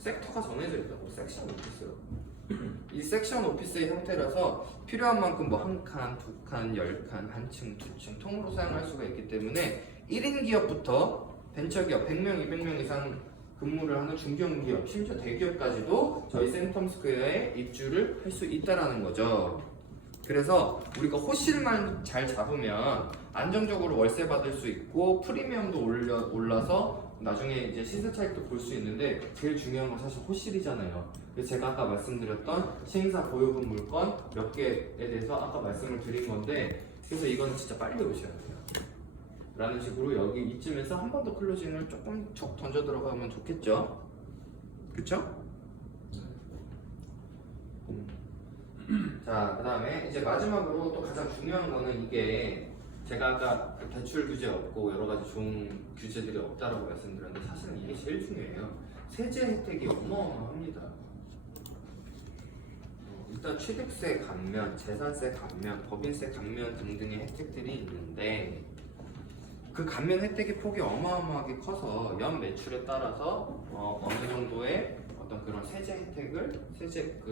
섹터가 정해져 있다고 섹션 오피스요. 이 섹션 오피스의 형태라서 필요한 만큼 뭐 한 칸, 두 칸, 10칸, 한 층, 두 층 통으로 사용할 수가 있기 때문에 1인 기업부터 벤처기업 100명, 200명 이상 근무를 하는 중견기업, 심지어 대기업까지도 저희 센텀스퀘어에 입주를 할 수 있다라는 거죠. 그래서 우리가 호실만 잘 잡으면 안정적으로 월세 받을 수 있고 프리미엄도 올라서 나중에 이제 시세 차익도 볼 수 있는데 제일 중요한 건 사실 호실이잖아요. 그래서 제가 아까 말씀드렸던 시행사 보유분 물건 몇 개에 대해서 아까 말씀을 드린 건데, 그래서 이거는 진짜 빨리 오셔야 돼요. 라는 식으로 여기 이쯤에서 한 번 더 클로징을 조금 촉 던져 들어가면 좋겠죠? 그쵸? 자, 그 다음에 이제 마지막으로 또 가장 중요한 거는 이게 제가 아까 그 대출 규제 없고 여러 가지 좋은 규제들이 없다라고 말씀드렸는데 사실은 이게 제일 중요해요. 세제 혜택이 어마어마합니다. 일단 취득세 감면, 재산세 감면, 법인세 감면 등등의 혜택들이 있는데 그 감면 혜택의 폭이 어마어마하게 커서 연 매출에 따라서 어느 정도의 어떤 그런 세제 혜택을,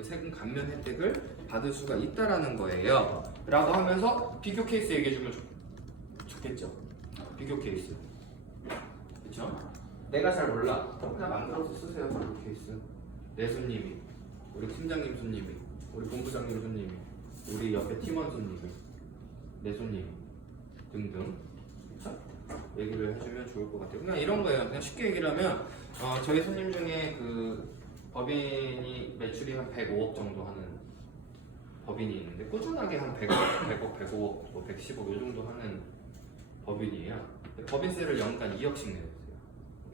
세금 감면 혜택을 받을 수가 있다라는 거예요. 라고 하면서 비교 케이스 얘기해주면 좋겠죠. 비교 케이스. 그쵸? 내가 잘 몰라. 그냥 만들어서 쓰세요. 비교 케이스. 내 손님이, 우리 팀장님 손님이, 우리 본부장님 손님이, 우리 옆에 팀원 손님이, 내 손님이 등등. 그쵸? 얘기를 해주면 좋을 것 같아요. 그냥 이런 거예요. 그냥 쉽게 얘기를 하면 저희 손님 중에 그 법인이 매출이 한 105억 정도 하는 법인이 있는데 꾸준하게 한 100억, 105억, 뭐 110억 이 정도 하는 법인이에요. 법인세를 연간 2억씩 내세요.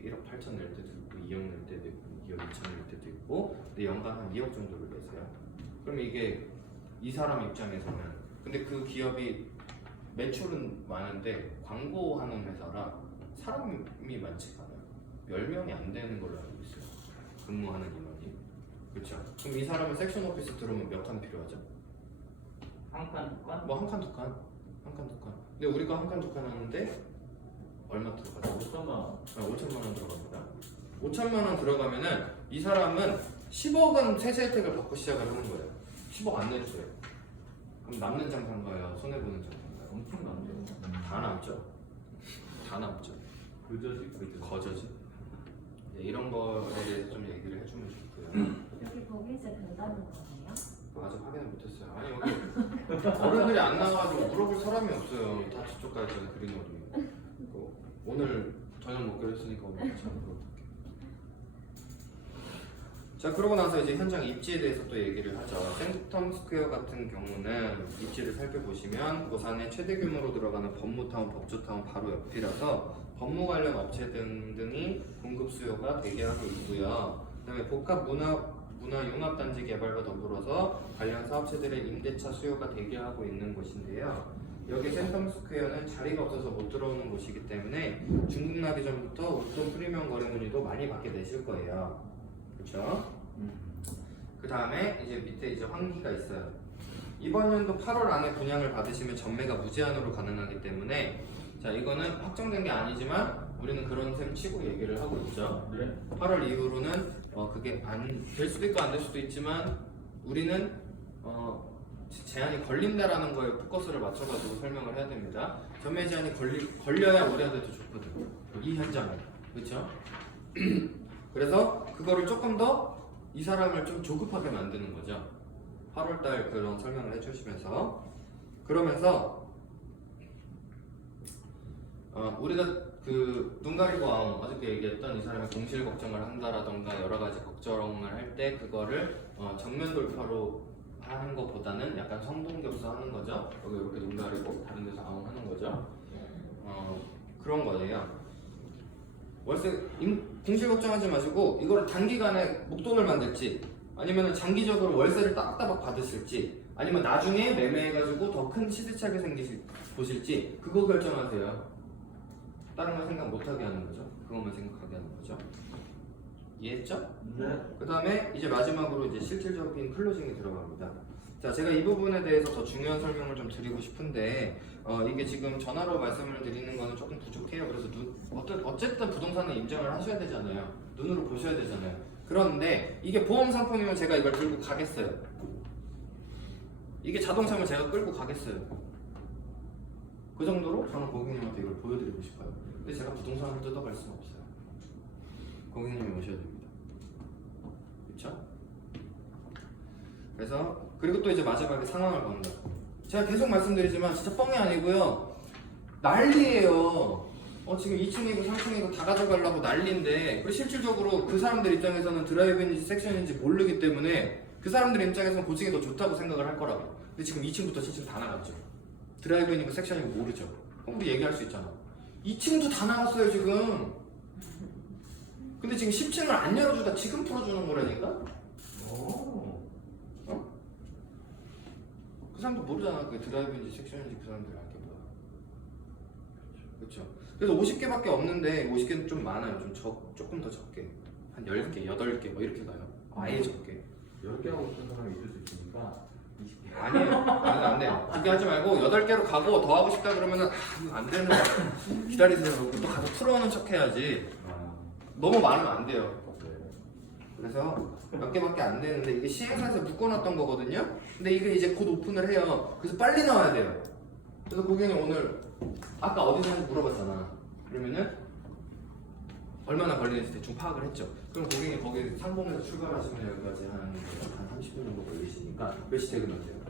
1억 8천 낼 때도 있고 2억 낼 때도 있고 2억 2천 낼 때도 있고, 근데 연간 한 2억 정도를 내세요. 그럼 이게 이 사람 입장에서는, 근데 그 기업이 매출은 많은데 광고하는 회사라 사람이 많지가 않아요. 10명이 안 되는 걸로 알고 있어요. 근무하는 인원이. 그렇죠? 그럼 이 사람은 섹션 오피스 들어오면 몇 칸 필요하죠? 한 칸, 두 칸? 뭐 한 칸, 두 칸? 한 칸, 두 칸. 근데 우리가 한 칸, 두 칸 하는데 얼마 들어가죠? 5천만 원. 5천만 원 들어갑니다. 5천만 원 들어가면은 이 사람은 10억은 세제 혜택을 받고 시작을 하는 거예요. 10억 안 내주세요. 그럼 남는 장사인가요? 손해보는 장사인가요? 엄청 남죠. 다 남죠. 다 남죠. 그저지, 그저. 거저지. 네, 이런 거에 대해서 좀 얘기를 해주면 좋고요. 여기 법인세 된다는 거네요? 아직 확인을 못했어요. 아니 여기 어른들이 안 나와가지고 물어볼 사람이 없어요. 다 저쪽 가 있잖아요. 그린어도. 오늘 저녁 먹기로 했으니까 오늘 같이 한번 물어볼게요. 자, 그러고 나서 이제 현장 입지에 대해서 또 얘기를 하죠. 센텀 스퀘어 같은 경우는 입지를 살펴보시면 부산의 최대 규모로 들어가는 법무타운, 법조타운 바로 옆이라서 법무 관련 업체 등등이 공급 수요가 대기하고 있고요. 그다음에 복합 문화 융합 단지 개발과 더불어서 관련 사업체들의 임대차 수요가 대기하고 있는 곳인데요. 여기 센텀 스퀘어는 자리가 없어서 못 들어오는 곳이기 때문에 중국 나기 전부터 웃돈 프리미엄 거래 문의도 많이 받게 되실 거예요. 그렇죠? 그 다음에 이제 밑에 이제 환기가 있어요. 이번 연도 8월 안에 분양을 받으시면 전매가 무제한으로 가능하기 때문에 자 이거는 확정된 게 아니지만 우리는 그런 셈 치고 얘기를 하고 있죠. 네. 8월 이후로는 그게 안 될 수도 있고 안 될 수도 있지만 우리는 제한이 걸린다라는 거에 포커스를 맞춰가지고 설명을 해야 됩니다. 전매 제한이 걸려야 우리한테도 좋거든. 이 현장은 그렇죠? 그래서 그거를 조금 더 이 사람을 좀 조급하게 만드는 거죠. 8월달 그런 설명을 해주시면서 그러면서 우리가 그 눈 가리고 아웅 어저께 얘기했던 이 사람이 공실 걱정을 한다라던가 여러 가지 걱정을 할 때 그거를 정면 돌파로 하는 것보다는 약간 성동ገብ서 하는 거죠. 여기 이렇게 눈 가리고 다른 데서 아웅 하는 거죠. 그런 거예요. 월세 공실 걱정하지 마시고 이걸 단기간에 목돈을 만들지 아니면 장기적으로 월세를 따박따박 받으실지 아니면 나중에 매매해가지고 더 큰 시세차익을 보실지 그거 결정하세요. 다른 거 생각 못하게 하는 거죠. 그것만 생각하게 하는 거죠. 이해했죠? 네. 그 다음에 이제 마지막으로 이제 실질적인 클로징이 들어갑니다. 자, 제가 이 부분에 대해서 더 중요한 설명을 좀 드리고 싶은데 이게 지금 전화로 말씀을 드리는 거는 조금 부족해요. 그래서 어쨌든 부동산은 인정을 하셔야 되잖아요. 눈으로 보셔야 되잖아요. 그런데 이게 보험 상품이면 제가 이걸 들고 가겠어요. 이게 자동차면 제가 끌고 가겠어요. 그 정도로 저는 고객님한테 이걸 보여드리고 싶어요. 근데 제가 부동산을 뜯어갈 수는 없어요. 고객님이 오셔야 됩니다. 그렇죠? 그래서 그리고 또 이제 마지막에 상황을 본다. 제가 계속 말씀드리지만 진짜 뻥이 아니고요. 난리예요. 지금 2층이고 3층이고 다 가져가려고 난리인데 그리고 실질적으로 그 사람들 입장에서는 드라이브인지 섹션인지 모르기 때문에 그 사람들 입장에서는 고층이 더 좋다고 생각을 할 거라고. 근데 지금 2층부터 7층 다 나갔죠. 드라이브인이고 섹션이고 모르죠. 우리 얘기할 수 있잖아. 2층도 다 나갔어요 지금. 근데 지금 10층을 안 열어주다 지금 풀어주는 거라니까? 오. 그 사람도 모르잖아. 그 드라이브인지 섹션인지 그 사람들 알게 뭐야. 그렇죠. 그래서 50개밖에 없는데 50개는 좀 많아요. 조금 더 적게. 한 10개, 8개 뭐 이렇게 가요. 아예 적게. 10개 하고 싶은 사람이 있을 수 있으니까 20개. 아니에요. 안 돼요. 그렇게 하지 말고 8개로 가고 더 하고 싶다 그러면은 이거 안 되는 거야. 기다리세요. 또 가서 풀어오는 척 해야지. 너무 많으면 안 돼요. 그래서 몇 개밖에 안 되는데 이게 시행사에서 묶어놨던 거거든요. 근데 이게 이제 곧 오픈을 해요. 그래서 빨리 나와야 돼요. 그래서 고객님 오늘 아까 어디서 하는지 물어봤잖아. 그러면은 얼마나 걸리는지 대충 파악을 했죠. 그럼 고객님 거기 상봉에서 출발하시면 여기까지 한 30분 정도 걸리시니까 몇 시 퇴근하세요?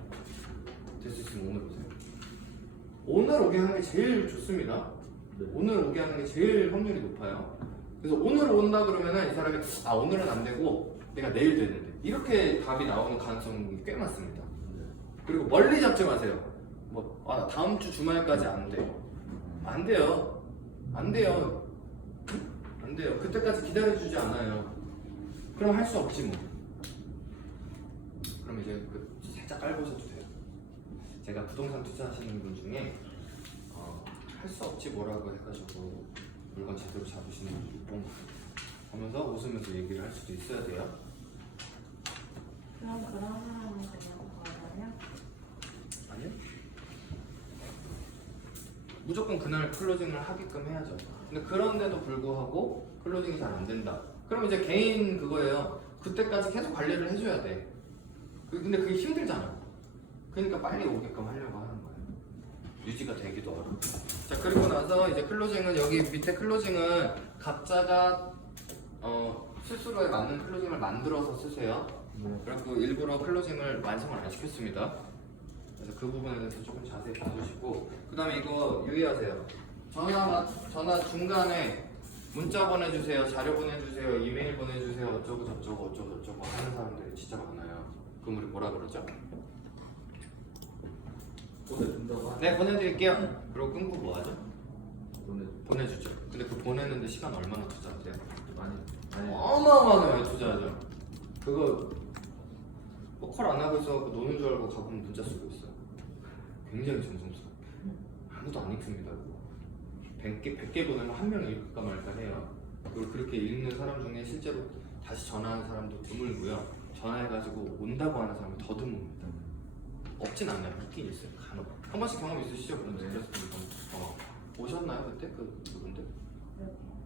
될 수 있으면 오늘 오세요. 오늘 오게 하는 게 제일 좋습니다. 네. 오늘 오게 하는 게 제일 확률이 높아요. 그래서 오늘 온다 그러면은 이 사람이 오늘은 안 되고 내가 내일 되는데 이렇게 답이 나오는 가능성이 꽤 많습니다. 그리고 멀리 잡지 마세요. 다음 주 주말까지 안 돼요. 안 돼요. 안 돼요. 안 돼요. 그때까지 기다려주지 않아요. 그럼 할 수 없지 뭐. 그럼 이제 살짝 깔보셔도 돼요. 제가 부동산 투자하시는 분 중에 할 수 없지 뭐라고 해가지고 물건 제대로 잡으시는 분이 있고 하면서 웃으면서 얘기를 할 수도 있어야 돼요. 그럼 그런 사람은 그냥 걸어요? 아니요. 무조건 그날 클로징을 하게끔 해야죠. 근데 그런데도 불구하고 클로징이 잘 안 된다. 그럼 이제 개인 그거예요. 그때까지 계속 관리를 해줘야 돼. 근데 그게 힘들잖아. 그러니까 빨리 오게끔 하려고 하는 거예요. 유지가 되기도 어렵고. 자, 그리고 나서 이제 클로징은 여기 밑에 클로징은 각자가 스스로에 맞는 클로징을 만들어서 쓰세요. 그리고 일부러 클로징을 완성을 안 시켰습니다. 그래서 그 부분에 대해서 조금 자세히 봐주시고, 그 다음에 이거 유의하세요. 전화 중간에 문자 보내주세요, 자료 보내주세요, 이메일 보내주세요, 어쩌고 저쩌고 하는 사람들이 진짜 많아요. 그럼 우리 뭐라 그러죠? 보내준다고 네, 보내드릴게요. 그리고 끊고 뭐 하죠? 보내 보내주죠. 근데 그 보내는데 시간 얼마나 투자하세요? 많이 어마어마하게 많이 투자하죠. 그거 뭐 콜 안 하고 있어 노는 줄 알고 가끔 문자 쓰고 있어요. 굉장히 정성스러워. 아무도 안 읽습니다. 100개 보내면 한 명이 읽을까 말까 해요. 그리고 그렇게 읽는 사람 중에 실제로 다시 전화하는 사람도 드물고요. 전화해가지고 온다고 하는 사람은 더 드뭅니다. 없진 않아요. 있긴 있어요. 간혹. 한 번씩 경험 있으시죠? 그런 스트레스 오셨나요 그때 그분들?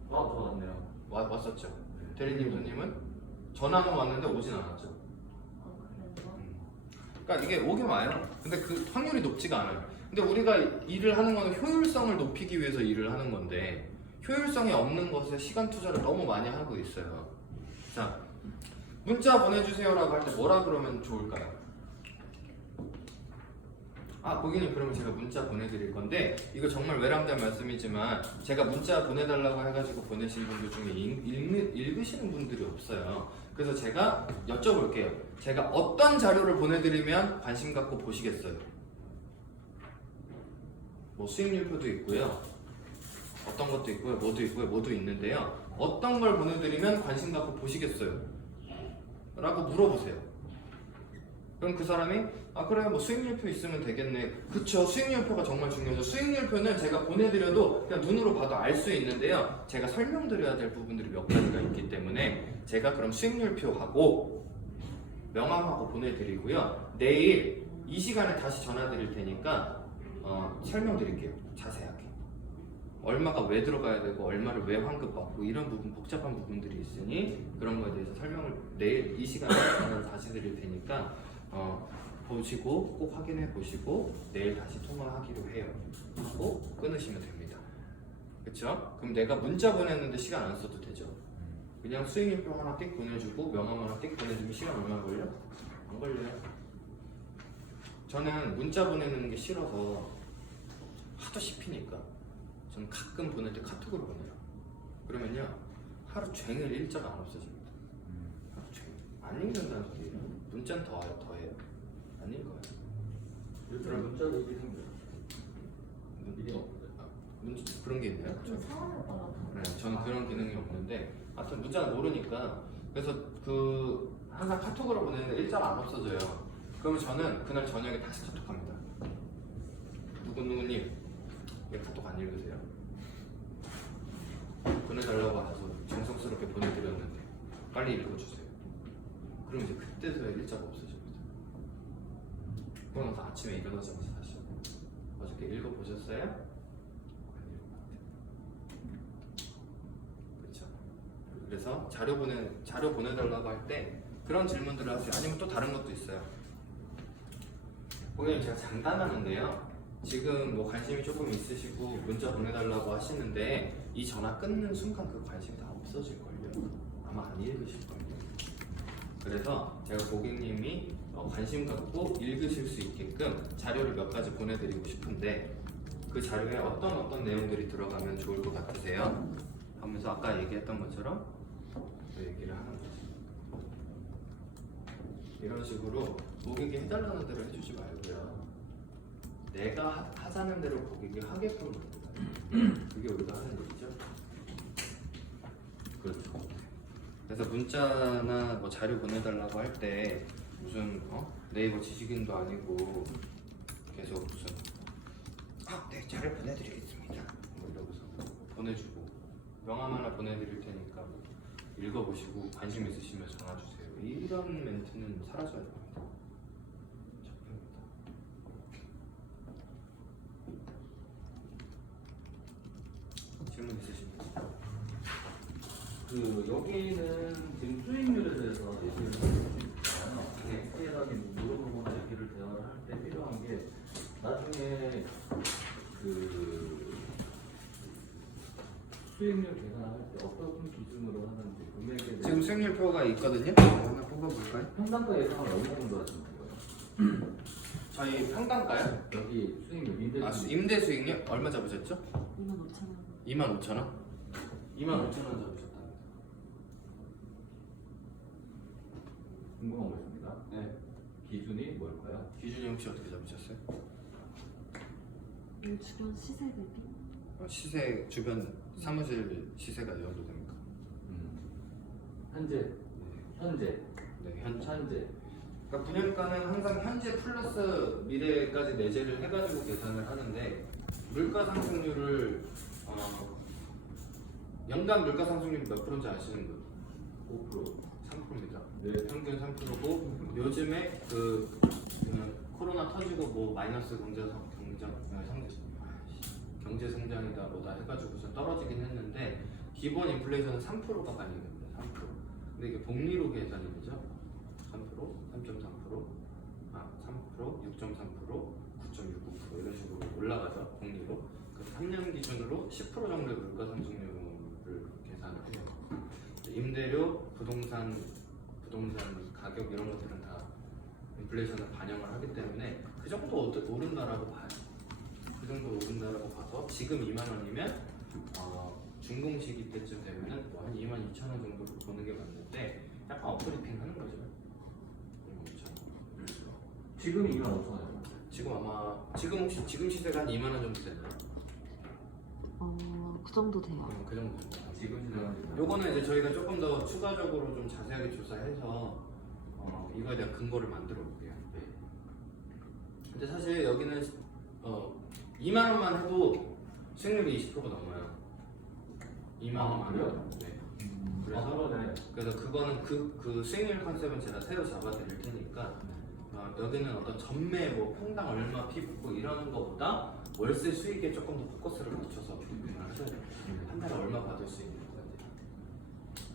저 왔네요. 왔었죠. 대리님 손님은 전화는 왔는데 오진 않았죠. 그래서 그러니까 이게 오긴 와요. 근데 그 확률이 높지가 않아요. 근데 우리가 일을 하는 거는 효율성을 높이기 위해서 일을 하는 건데 효율성이 없는 것에 시간 투자를 너무 많이 하고 있어요. 자, 문자 보내주세요라고 할 때 뭐라 그러면 좋을까요? 고객님 그러면 제가 문자 보내드릴 건데 이거 정말 외람된 말씀이지만 제가 문자 보내달라고 해가지고 보내신 분들 중에 읽으시는 분들이 없어요. 그래서 제가 여쭤볼게요. 제가 어떤 자료를 보내드리면 관심 갖고 보시겠어요? 뭐 수익률표도 있고요. 어떤 것도 있고요. 뭐도 있는데요. 어떤 걸 보내드리면 관심 갖고 보시겠어요? 라고 물어보세요. 그럼 그 사람이 그래 뭐 수익률표 있으면 되겠네. 그쵸, 수익률표가 정말 중요하죠. 수익률표는 제가 보내드려도 그냥 눈으로 봐도 알 수 있는데요. 제가 설명드려야 될 부분들이 몇 가지가 있기 때문에 제가 그럼 수익률표하고 명함하고 보내드리고요. 내일 이 시간에 다시 전화 드릴 테니까 설명드릴게요. 자세하게. 얼마가 왜 들어가야 되고 얼마를 왜 환급받고 이런 부분 복잡한 부분들이 있으니 그런 거에 대해서 설명을 내일 이 시간에 전화를 다시 드릴 테니까 보시고 꼭 확인해 보시고 내일 다시 통화하기로 해요. 하고 끊으시면 됩니다. 그쵸? 그럼 내가 문자 보냈는데 시간 안 써도 되죠? 그냥 수익률표 하나 띡 보내주고 명함 하나 띡 보내주면 시간 얼마 걸려? 안 걸려요. 저는 문자 보내는 게 싫어서 하도 씹히니까 저는 가끔 보낼 때 카톡으로 보내요. 그러면요 하루 종일 일자가 안 없어집니다. 하루 종일 안 읽는다는 소리예요. 문자는 더해요. 안 읽어요. 요즘 문자도 이게 생겨요. 그런 게 있나요? 그 상황에 따라 네, 저는 그런 기능이 없는데 하여튼 문자는 모르니까 그래서 그 항상 카톡으로 보내는데 일자가 안 없어져요. 그러면 저는 그날 저녁에 다시 카톡합니다. 누구님 왜 카톡 안 읽으세요? 보내달라고 하셔서 정성스럽게 보내드렸는데 빨리 읽어주세요. 그럼 이제 그때서야 일자가 없어집니다. 그러고 나서 아침에 일어나자마자 다시 어저께 읽어보셨어요? 그렇죠. 그래서 자료 보내달라고 할 때 그런 질문들을 하세요. 아니면 또 다른 것도 있어요. 고객님 제가 장담하는데요. 지금 뭐 관심이 조금 있으시고 문자 보내달라고 하시는데 이 전화 끊는 순간 그 관심이 다 없어질걸요. 아마 안 읽으실걸요. 그래서 제가 고객님이 관심 갖고 읽으실 수 있게끔 자료를 몇 가지 보내드리고 싶은데 그 자료에 어떤 내용들이 들어가면 좋을 것 같으세요? 하면서 아까 얘기했던 것처럼 그 얘기를 하는 거죠. 이런 식으로 고객이 해달라는 대로 해주지 말고요. 내가 하자는 대로 고객이 하게끔 합니다. 그게 우리가 하는 일이죠. 그렇죠. 그래서 문자나 뭐 자료 보내달라고 할 때 무슨 네이버 지식인도 아니고 계속 무슨 네 자료 보내드리겠습니다 뭐 이러고서 보내주고 명함 하나 보내드릴 테니까 뭐 읽어보시고 관심 있으시면 전화 주세요. 이런 멘트는 사라져야 됩니다. 적힙니다. 질문 있으십니까? 그 여기는 지금 수익률에 대해서 얘기를 하고 있잖아요. 엑셀하게 물어보거나 얘기를 대화를 할 때 필요한 게 나중에 그 수익률 계산할 때 어떤 기준으로 하는지 금액에 대해서 지금 수익률표가 있거든요. 하나 뽑아볼까요? 평단가 예상을 어느 정도 하시는 거예요? 저희 평단가요? 여기 수익률 임대 아, 수익률 임대 수익률 얼마 잡으셨죠? 25,000원. 25,000원? 25,000원 잡으셨다. 궁금한 거 있습니다. 네. 기준이 뭘까요? 기준이 혹시 어떻게 잡으셨어요? 주변 시세 대비? 시세 주변 사무실 시세가 어느 정도 됩니까? 현재 네, 현재. 현재 그러니까 분양가는 항상 현재 플러스 미래까지 내재를 해가지고 계산을 하는데 물가 상승률을 연간 물가 상승률이 몇 프로인지 아시는 분? 5%. 3%입니다. 네. 평균 3%고 요즘에 코로나 터지고 뭐 마이너스 경제 성장이다 뭐다 해가지고서 떨어지긴 했는데 기본 인플레이션은 3%가 반영이 됩니다. 3%. 근데 이게 복리로 계산이 되죠. 3%, 3.3%, 6.3%, 9.69% 이런 식으로 올라가죠. 복리로. 그 3년 기준으로 10% 정도의 물가 상승률을 계산을 해요. 임대료, 부동산 가격 이런 것들은 다 인플레이션을 반영을 하기 때문에 그 정도 오른다라고 봐요. 그 정도 오른다라고 봐서 지금 2만 원이면 준공시기 때쯤 되면은 뭐 한 22,000원 정도 보는 게 맞는데 약간 업브리핑 하는 거죠. 22,000원. 지금이 25,000원이요. 지금 아마 지금 시세가 한 2만 원 정도 되나요? 그 정도 돼요. 그 정도 됩니다. 지금 시장은 요거는 이제 저희가 조금 더 추가적으로 좀 자세하게 조사해서 이거에 대한 근거를 만들어 볼게요. 네. 근데 사실 여기는 2만 원만 해도 수익률이 20%가 넘어요. 2만 원만 그래요? 해도. 네. 그러네. 그래서 그거는 그 수익률 컨셉은 제가 새로 잡아드릴 테니까 여기는 어떤 전매 뭐 평당 얼마 피부고 이런 거보다 월세 수익에 조금 더 포커스를 맞춰서 비교를 하셔야 돼요. 한 달에 얼마 받을 수 있는 거지.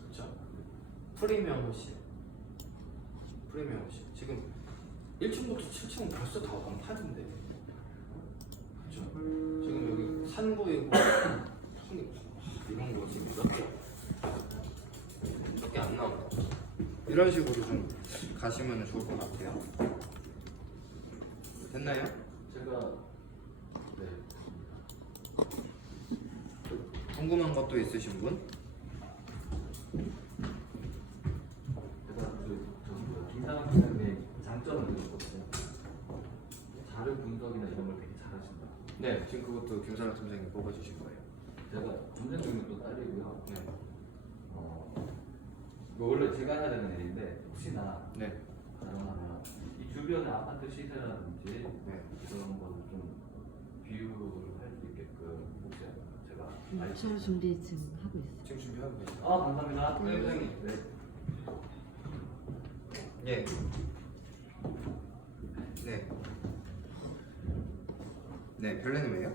그렇죠? 프리미엄 호실. 지금 1층부터 7층은 벌써 다 완판인데. 그렇죠? 지금 여기 산보이고 이런 거 지금 몇 개 안 나와요. 이런 식으로 좀 가시면 좋을 것 같아요. 됐나요? 제가 네. 궁금한 것도 있으신 분? 제가 김상학 선생님의 장점을 들었거든요. 자료 분석이나 이런 걸 되게 잘하신다. 네, 지금 그것도 김사랑 팀장님 뽑아주신 거예요. 제가 전생님이 또 딸이고요. 네. 이거 원래 제가 해야 되는 일인데 혹시나 네. 가능하면 이 주변의 아파트 시세라든지 네. 그런 거를 좀 비유를 할 수 있게끔 혹시 제가 입찰 준비 지금 하고 있어요. 지금 준비하고 계세요. 아 감사합니다. 네, 선생님. 네. 예. 네. 네, 별내는 왜요?